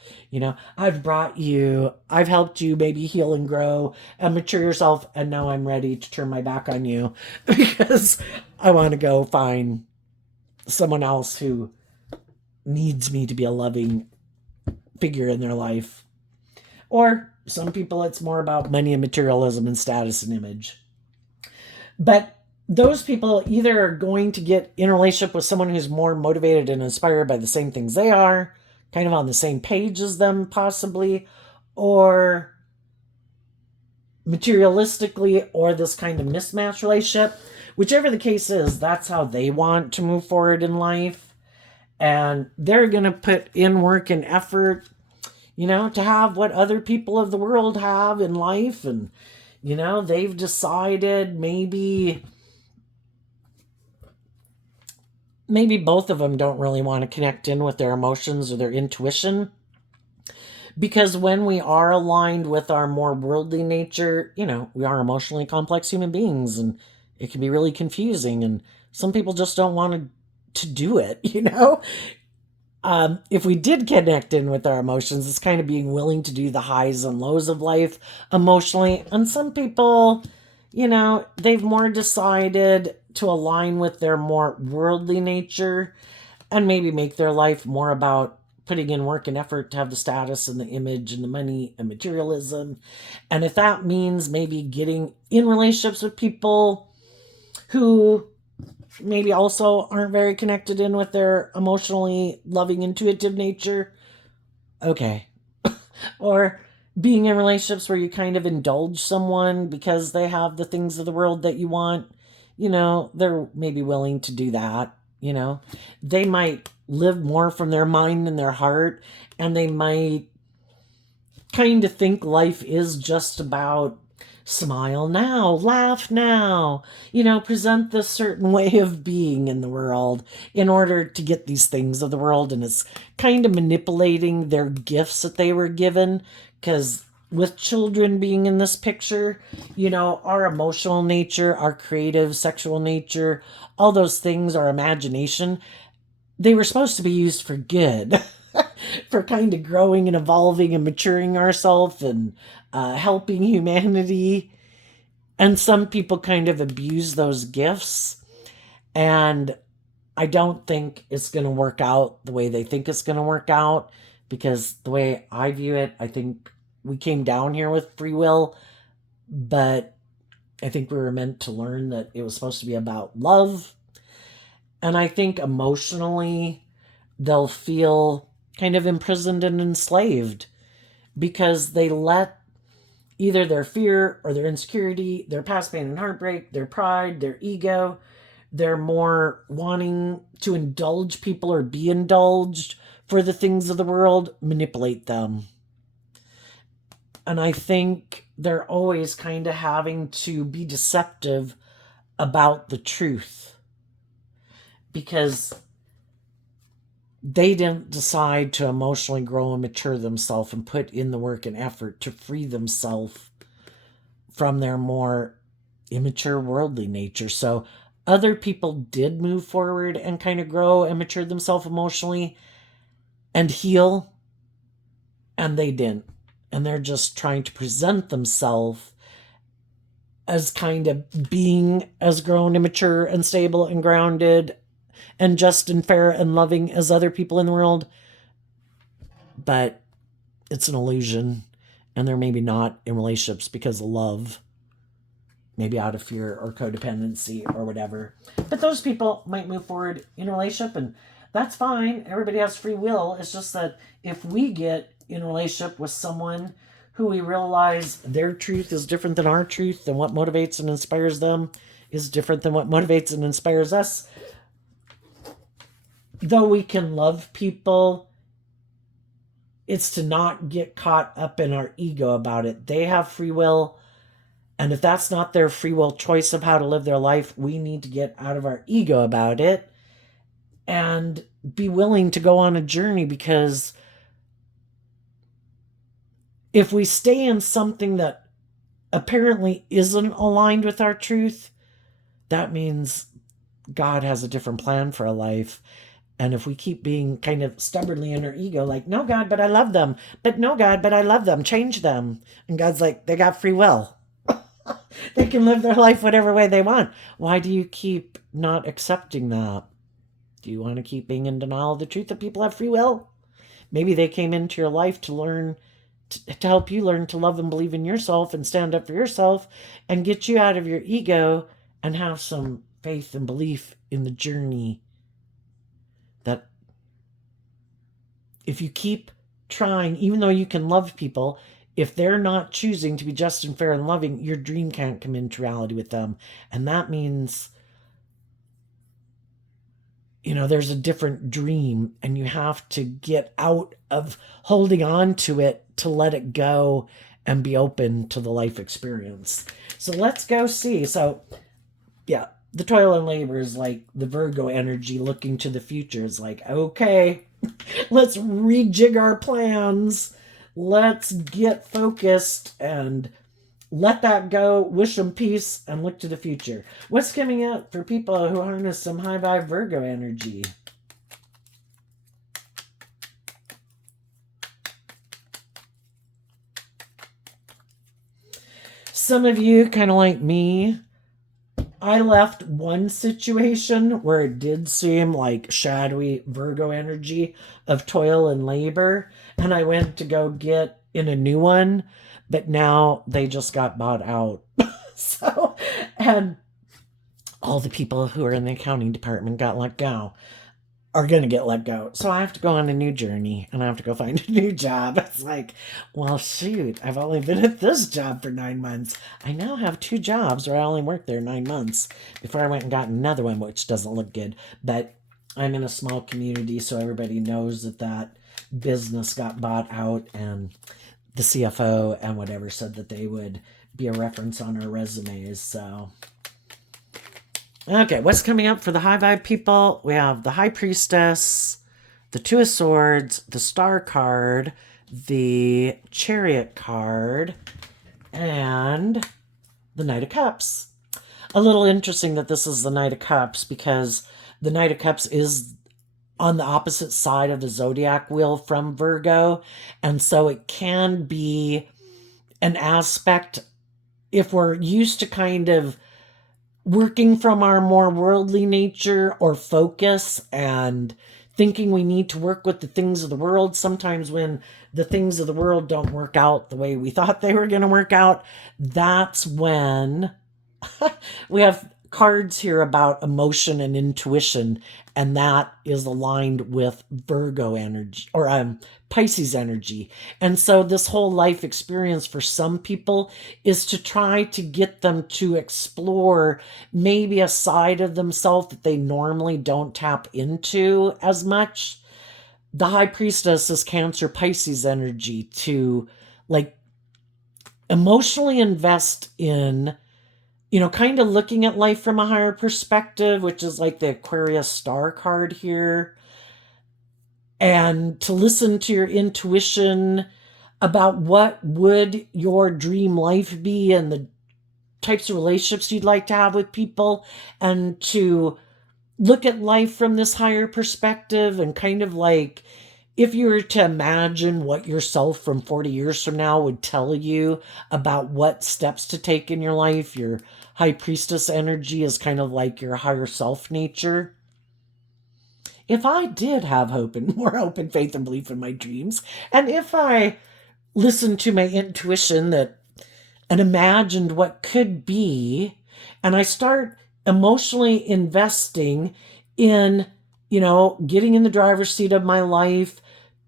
I've helped you maybe heal and grow and mature yourself. And now I'm ready to turn my back on you because I want to go find someone else who needs me to be a loving figure in their life. Or some people, it's more about money and materialism and status and image. But those people either are going to get in a relationship with someone who's more motivated and inspired by the same things they are, kind of on the same page as them, possibly, or materialistically, or this kind of mismatched relationship. Whichever the case is, that's how they want to move forward in life. And they're going to put in work and effort, to have what other people of the world have in life. And, they've decided maybe both of them don't really want to connect in with their emotions or their intuition. Because when we are aligned with our more worldly nature, we are emotionally complex human beings, and it can be really confusing. And some people just don't want to do it, If we did connect in with our emotions, it's kind of being willing to do the highs and lows of life emotionally. And some people, they've more decided to align with their more worldly nature and maybe make their life more about putting in work and effort to have the status and the image and the money and materialism. And if that means maybe getting in relationships with people who maybe also aren't very connected in with their emotionally loving, intuitive nature, okay. Or being in relationships where you kind of indulge someone because they have the things of the world that you want, they're maybe willing to do that. They might live more from their mind and their heart, and they might kind of think life is just about smile now, laugh now, present this certain way of being in the world in order to get these things of the world. And it's kind of manipulating their gifts that they were given. Because with children being in this picture, our emotional nature, our creative, sexual nature, all those things, our imagination, they were supposed to be used for good. For kind of growing and evolving and maturing ourselves and helping humanity. And some people kind of abuse those gifts. And I don't think it's going to work out the way they think it's going to work out. Because the way I view it, I think we came down here with free will. But I think we were meant to learn that it was supposed to be about love. And I think emotionally, they'll feel kind of imprisoned and enslaved because they let either their fear or their insecurity, their past pain and heartbreak, their pride, their ego, they're more wanting to indulge people or be indulged for the things of the world, manipulate them. And I think they're always kind of having to be deceptive about the truth. Because they didn't decide to emotionally grow and mature themselves and put in the work and effort to free themselves from their more immature worldly nature. So other people did move forward and kind of grow and mature themselves emotionally and heal, and they didn't. And they're just trying to present themselves as kind of being as grown and mature and stable and grounded and just and fair and loving as other people in the world. But it's an illusion, and they're maybe not in relationships because of love, maybe out of fear or codependency or whatever. But those people might move forward in a relationship, and that's fine. Everybody has free will. It's just that if we get in a relationship with someone who we realize their truth is different than our truth, and what motivates and inspires them is different than what motivates and inspires us, though we can love people, it's to not get caught up in our ego about it. They have free will. And if that's not their free will choice of how to live their life, we need to get out of our ego about it and be willing to go on a journey, because if we stay in something that apparently isn't aligned with our truth, that means God has a different plan for our life. And if we keep being kind of stubbornly in our ego, like, no, God, but I love them. But no, God, but I love them. Change them. And God's like, they got free will. They can live their life whatever way they want. Why do you keep not accepting that? Do you want to keep being in denial of the truth that people have free will? Maybe they came into your life to learn, to help you learn to love and believe in yourself and stand up for yourself and get you out of your ego and have some faith and belief in the journey. That if you keep trying, even though you can love people, if they're not choosing to be just and fair and loving, your dream can't come into reality with them. And that means, there's a different dream, and you have to get out of holding on to it to let it go and be open to the life experience. So let's go see. So, yeah, the toil and labor is like the Virgo energy looking to the future. It's like, okay, let's rejig our plans. Let's get focused and let that go, wish them peace, and look to the future. What's coming up for people who harness some high vibe Virgo energy? Some of you, kind of like me, I left one situation where it did seem like shadowy Virgo energy of toil and labor, and I went to go get in a new one, but now they just got bought out. So, and all the people who are in the accounting department got let go, are going to get let go. So I have to go on a new journey, and I have to go find a new job. It's like, well, shoot, I've only been at this job for 9 months. I now have 2 jobs where I only worked there 9 months before I went and got another one, which doesn't look good. But I'm in a small community, so everybody knows that business got bought out, and the CFO and whatever said that they would be a reference on our resumes. So, okay, what's coming up for the high vibe people? We have the High Priestess, the Two of Swords, the Star card, the Chariot card, and the Knight of Cups. A little interesting that this is the Knight of Cups, because the Knight of Cups is on the opposite side of the zodiac wheel from Virgo, and so it can be an aspect, if we're used to kind of working from our more worldly nature or focus and thinking we need to work with the things of the world. Sometimes when the things of the world don't work out the way we thought they were going to work out, that's when we have cards here about emotion and intuition, and that is aligned with Virgo energy, or Pisces energy. And so this whole life experience for some people is to try to get them to explore maybe a side of themselves that they normally don't tap into as much. The High Priestess is Cancer Pisces energy, to like emotionally invest in, kind of looking at life from a higher perspective, which is like the Aquarius star card here. and to listen to your intuition about what would your dream life be and the types of relationships you'd like to have with people, and to look at life from this higher perspective, and kind of like, if you were to imagine what yourself from 40 years from now would tell you about what steps to take in your life. Your high priestess energy is kind of like your higher self nature. If I did have hope and more hope and faith and belief in my dreams, and if I listened to my intuition that and imagined what could be, and I start emotionally investing in, getting in the driver's seat of my life,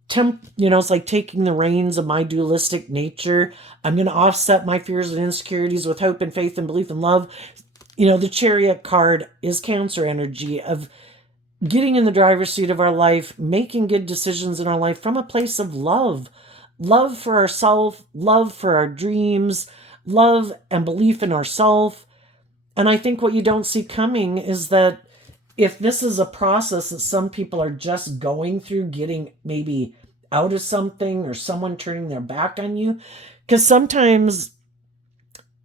it's like taking the reins of my dualistic nature. I'm going to offset my fears and insecurities with hope and faith and belief and love. The Chariot card is Cancer energy of getting in the driver's seat of our life, making good decisions in our life from a place of love. Love for ourselves, love for our dreams, love and belief in ourselves. And I think what you don't see coming is that if this is a process that some people are just going through, getting maybe out of something or someone turning their back on you, because sometimes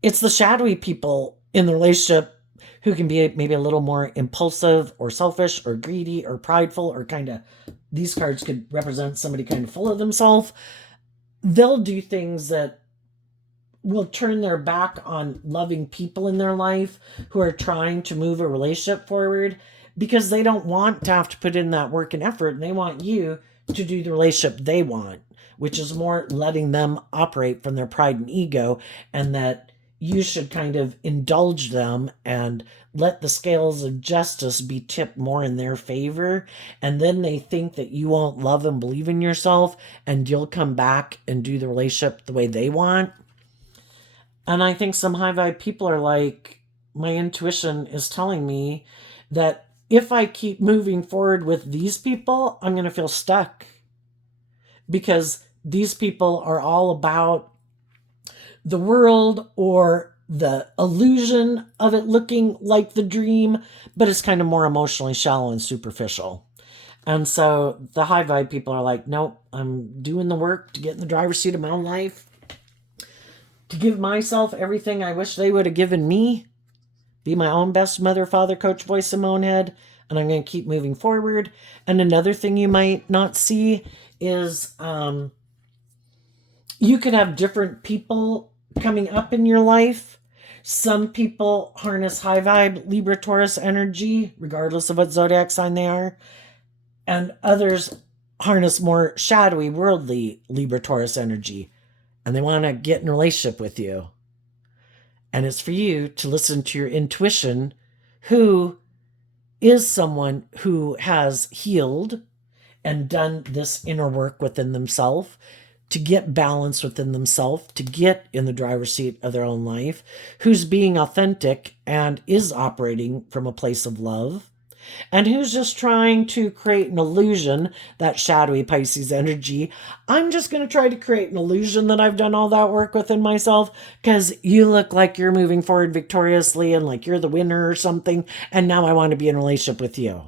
it's the shadowy people in the relationship who can be maybe a little more impulsive or selfish or greedy or prideful, or kind of, these cards could represent somebody kind of full of themselves. They'll do things that will turn their back on loving people in their life who are trying to move a relationship forward, because they don't want to have to put in that work and effort, and they want you to do the relationship they want, which is more letting them operate from their pride and ego, and that you should kind of indulge them and let the scales of justice be tipped more in their favor. And then they think that you won't love and believe in yourself, and you'll come back and do the relationship the way they want. And I think some high vibe people are like, my intuition is telling me that if I keep moving forward with these people, I'm going to feel stuck, because these people are all about the world, or the illusion of it looking like the dream, but it's kind of more emotionally shallow and superficial. And so the high vibe people are like, nope, I'm doing the work to get in the driver's seat of my own life, to give myself everything I wish they would have given me, be my own best mother, father, coach, voice in my own head, and I'm going to keep moving forward. And another thing you might not see is you could have different people coming up in your life. Some people harness high vibe Libra Taurus energy, regardless of what zodiac sign they are, and others harness more shadowy, worldly Libra Taurus energy, and they want to get in a relationship with you. And it's for you to listen to your intuition, who is someone who has healed and done this inner work within themselves, to get balance within themselves, to get in the driver's seat of their own life, who's being authentic and is operating from a place of love, and who's just trying to create an illusion, that shadowy Pisces energy. I'm just going to try to create an illusion that I've done all that work within myself, because you look like you're moving forward victoriously and like you're the winner or something, and now I want to be in a relationship with you.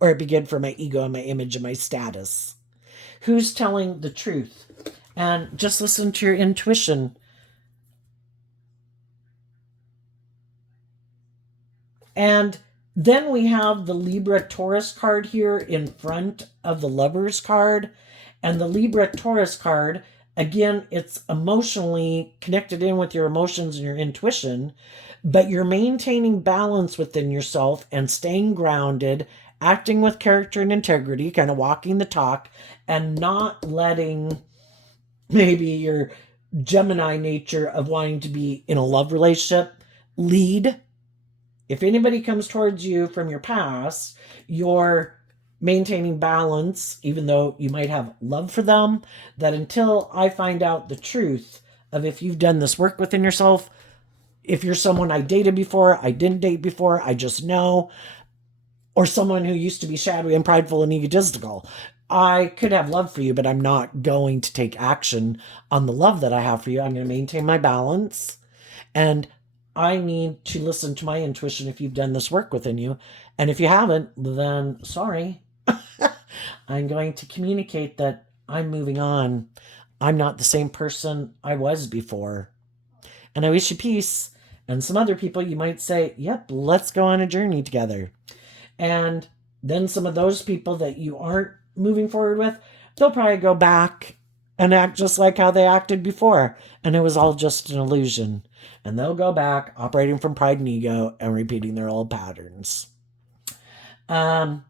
Or it be good for my ego and my image and my status. Who's telling the truth? And just listen to your intuition. And then we have the Libra Taurus card here in front of the Lovers card. And the Libra Taurus card, again, it's emotionally connected in with your emotions and your intuition, but you're maintaining balance within yourself and staying grounded, acting with character and integrity, kind of walking the talk, and not letting maybe your Gemini nature of wanting to be in a love relationship lead. If anybody comes towards you from your past, you're maintaining balance, even though you might have love for them, that until I find out the truth of if you've done this work within yourself, if you're someone I dated before, I didn't date before, I just know, or someone who used to be shadowy and prideful and egotistical, I could have love for you, but I'm not going to take action on the love that I have for you. I'm going to maintain my balance, and I need to listen to my intuition if you've done this work within you. And if you haven't, then sorry. I'm going to communicate that I'm moving on. I'm not the same person I was before. And I wish you peace. And some other people, you might say, yep, let's go on a journey together. And then some of those people that you aren't moving forward with, they'll probably go back and act just like how they acted before. And it was all just an illusion. And they'll go back operating from pride and ego and repeating their old patterns. And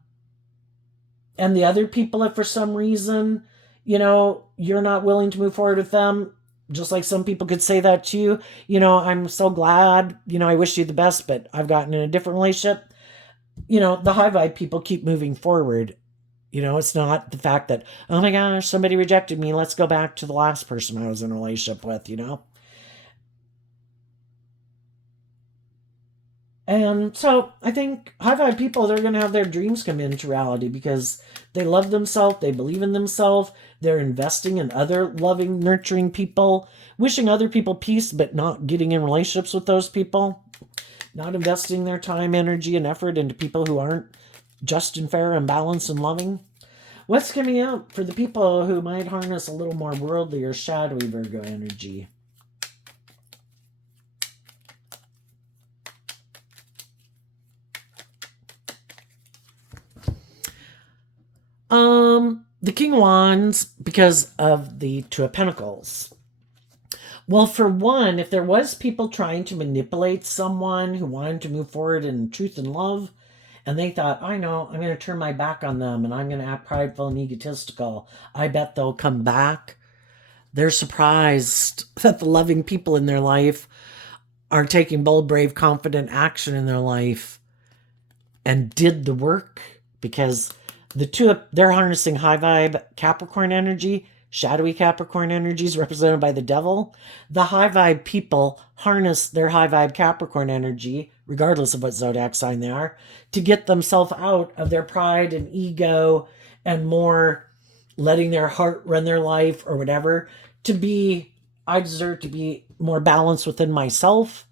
the other people, if for some reason, you're not willing to move forward with them, just like some people could say that to you, I'm so glad, I wish you the best, but I've gotten in a different relationship. The high vibe people keep moving forward. It's not the fact that, oh my gosh, somebody rejected me. Let's go back to the last person I was in a relationship with, And so I think high vibe people, they're going to have their dreams come into reality because they love themselves, they believe in themselves, they're investing in other loving, nurturing people, wishing other people peace, but not getting in relationships with those people, not investing their time, energy, and effort into people who aren't just and fair and balanced and loving. What's coming up for the people who might harness a little more worldly or shadowy Virgo energy? The King of Wands, because of the Two of Pentacles. Well, for one, if there was people trying to manipulate someone who wanted to move forward in truth and love, and they thought, I know, I'm going to turn my back on them and I'm going to act prideful and egotistical, I bet they'll come back. They're surprised that the loving people in their life are taking bold, brave, confident action in their life and did the work, because they're harnessing high vibe Capricorn energy. Shadowy Capricorn energy is represented by the devil. The high vibe people harness their high vibe Capricorn energy, regardless of what zodiac sign they are, to get themselves out of their pride and ego and more letting their heart run their life or whatever, I deserve to be more balanced within myself,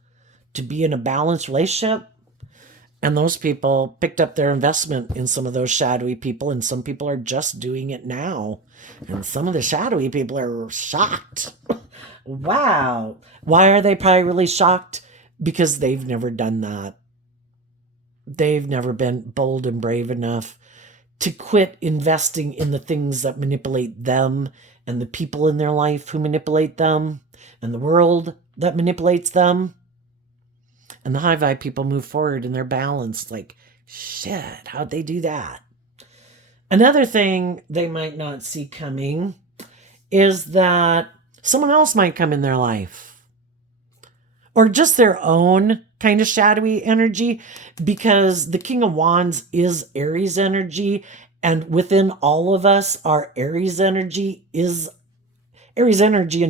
to be in a balanced relationship. And those people picked up their investment in some of those shadowy people, and some people are just doing it now. And some of the shadowy people are shocked. Wow. Why are they probably really shocked? Because they've never done that. They've never been bold and brave enough to quit investing in the things that manipulate them and the people in their life who manipulate them and the world that manipulates them. And the high vibe people move forward and they're balanced. Like, shit, how'd they do that? Another thing they might not see coming is that someone else might come in their life, or just their own kind of shadowy energy, because the King of Wands is Aries energy. And within all of us, our Aries energy in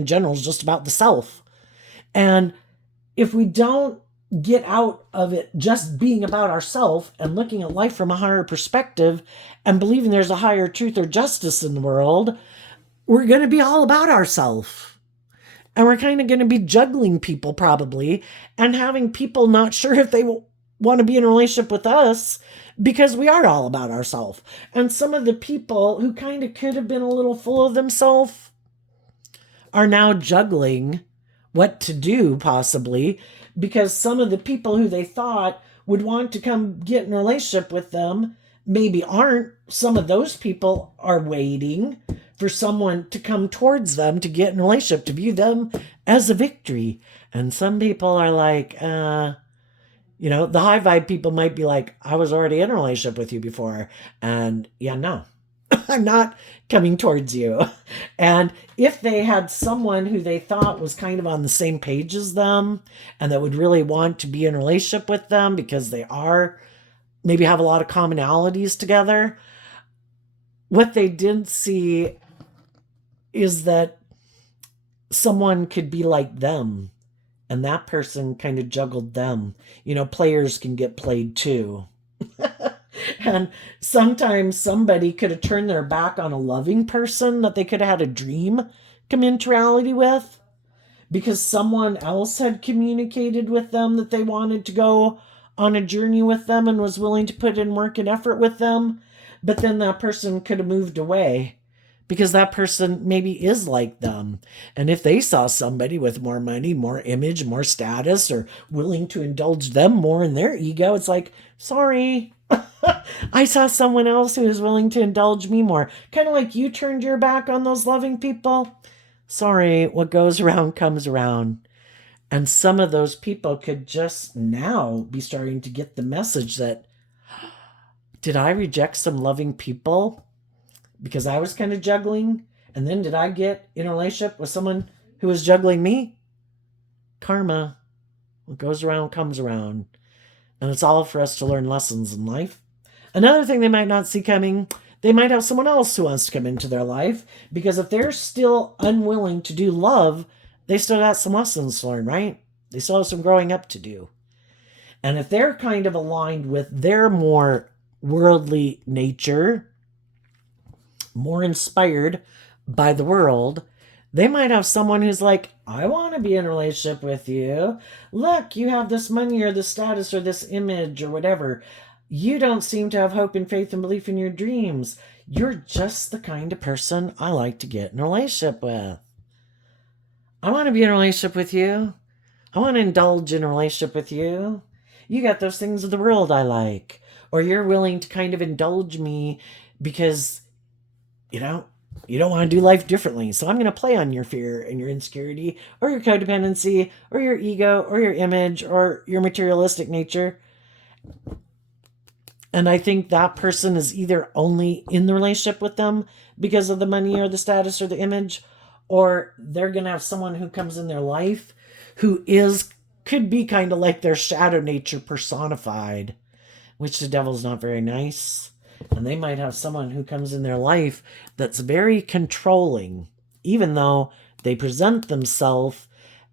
general is just about the self. And if we don't get out of it just being about ourselves and looking at life from a higher perspective and believing there's a higher truth or justice in the world, we're going to be all about ourselves. And we're kind of going to be juggling people probably and having people not sure if they want to be in a relationship with us because we are all about ourselves. And some of the people who kind of could have been a little full of themselves are now juggling what to do possibly, because some of the people who they thought would want to come get in a relationship with them maybe aren't. Some of those people are waiting for someone to come towards them to get in a relationship, to view them as a victory. And some people are like, the high vibe people might be like, I was already in a relationship with you before. And yeah, no, I'm not coming towards you. And if they had someone who they thought was kind of on the same page as them and that would really want to be in a relationship with them because they are, maybe have a lot of commonalities together, what they didn't see is that someone could be like them and that person kind of juggled them. Players can get played too. And sometimes somebody could have turned their back on a loving person that they could have had a dream come into reality with, because someone else had communicated with them that they wanted to go on a journey with them and was willing to put in work and effort with them. But then that person could have moved away because that person maybe is like them. And if they saw somebody with more money, more image, more status, or willing to indulge them more in their ego, it's like, sorry, I saw someone else who is willing to indulge me more. Kind of like you turned your back on those loving people. Sorry, what goes around comes around. And some of those people could just now be starting to get the message that, did I reject some loving people because I was kind of juggling? And then did I get in a relationship with someone who was juggling me? Karma. What goes around comes around. And it's all for us to learn lessons in life. Another thing they might not see coming, they might have someone else who wants to come into their life, because if they're still unwilling to do love, they still got some lessons to learn, right? They still have some growing up to do. And if they're kind of aligned with their more worldly nature, more inspired by the world, they might have someone who's like, I want to be in a relationship with you. Look, you have this money or this status or this image or whatever. You don't seem to have hope and faith and belief in your dreams. You're just the kind of person I like to get in a relationship with. I want to be in a relationship with you. I want to indulge in a relationship with you. You got those things of the world I like. Or you're willing to kind of indulge me because, you don't want to do life differently. So I'm going to play on your fear and your insecurity or your codependency or your ego or your image or your materialistic nature. And I think that person is either only in the relationship with them because of the money or the status or the image, or they're going to have someone who comes in their life who could be kind of like their shadow nature personified, which the devil's not very nice. And they might have someone who comes in their life that's very controlling, even though they present themselves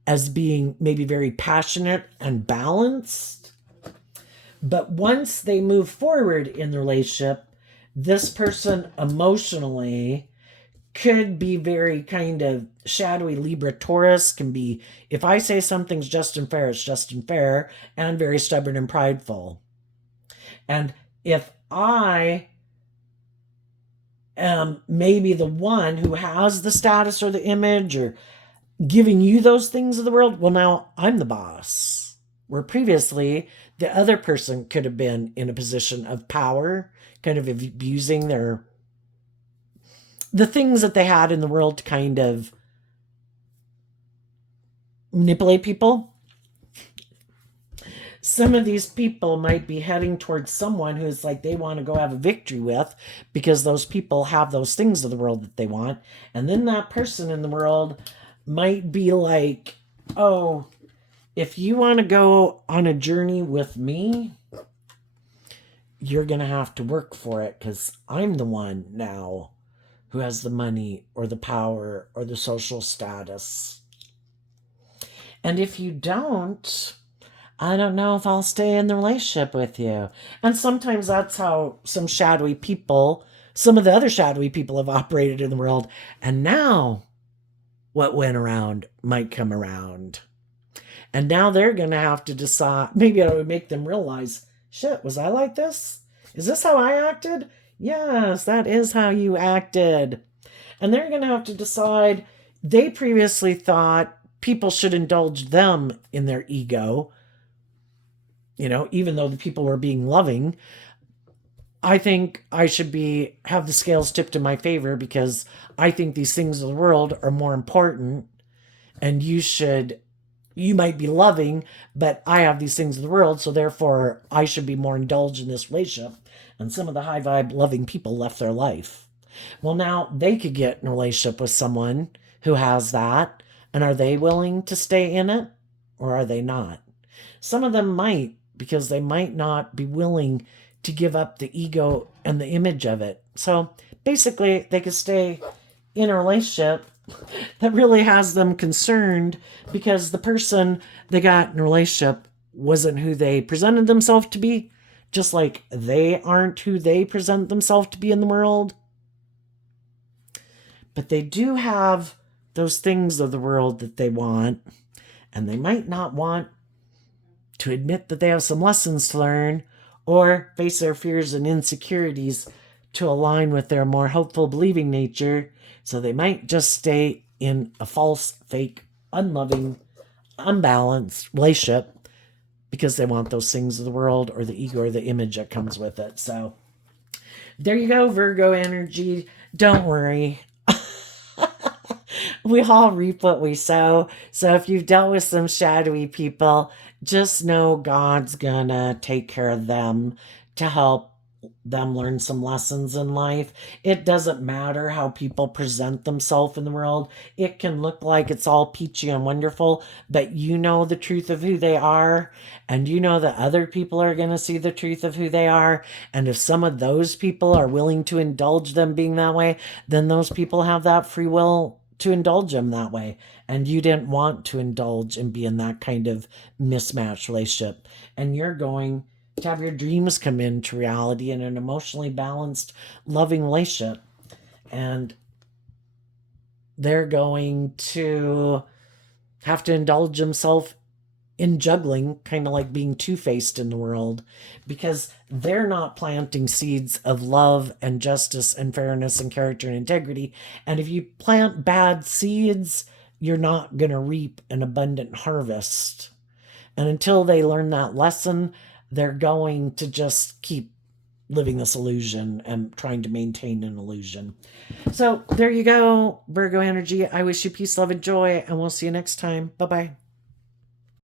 as being maybe very passionate and balanced. But once they move forward in the relationship, this person emotionally could be very kind of shadowy Libra Taurus, can be, if I say something's just and fair, it's just and fair, and very stubborn and prideful. And if I am maybe the one who has the status or the image or giving you those things of the world, well, now I'm the boss. Where previously the other person could have been in a position of power, kind of abusing the things that they had in the world to kind of manipulate people. Some of these people might be heading towards someone who's like they want to go have a victory with because those people have those things of the world that they want. And then that person in the world might be like, oh, if you want to go on a journey with me, you're going to have to work for it because I'm the one now who has the money or the power or the social status. And if you don't, I don't know if I'll stay in the relationship with you. And sometimes that's how some of the other shadowy people have operated in the world. And now what went around might come around. And now they're going to have to decide, maybe it would make them realize, shit, was I like this? Is this how I acted? Yes, that is how you acted. And they're going to have to decide, they previously thought people should indulge them in their ego, even though the people were being loving. I think I should have the scales tipped in my favor because I think these things of the world are more important, and you might be loving, but I have these things of the world, so therefore I should be more indulged in this relationship. And some of the high vibe loving people left their life. Well, now they could get in a relationship with someone who has that, and are they willing to stay in it, or are they not? Some of them might, because they might not be willing to give up the ego and the image of it. So basically, they could stay in a relationship that really has them concerned because the person they got in a relationship wasn't who they presented themselves to be, just like they aren't who they present themselves to be in the world. But they do have those things of the world that they want, and they might not want to admit that they have some lessons to learn or face their fears and insecurities to align with their more hopeful, believing nature. So they might just stay in a false, fake, unloving, unbalanced relationship because they want those things of the world or the ego or the image that comes with it. So there you go, Virgo energy. Don't worry. We all reap what we sow. So if you've dealt with some shadowy people, just know God's gonna take care of them to help them learn some lessons in life. It doesn't matter how people present themselves in the world. It can look like it's all peachy and wonderful, but you know the truth of who they are, and you know that other people are going to see the truth of who they are. And if some of those people are willing to indulge them being that way, then those people have that free will to indulge them that way. And you didn't want to indulge and be in that kind of mismatched relationship. And you're going to have your dreams come into reality in an emotionally balanced, loving relationship. And they're going to have to indulge themselves in juggling, kind of like being two-faced in the world, because they're not planting seeds of love and justice and fairness and character and integrity. And if you plant bad seeds, you're not going to reap an abundant harvest. And until they learn that lesson, they're going to just keep living this illusion and trying to maintain an illusion. So there you go, Virgo energy. I wish you peace, love, and joy, and we'll see you next time. Bye-bye.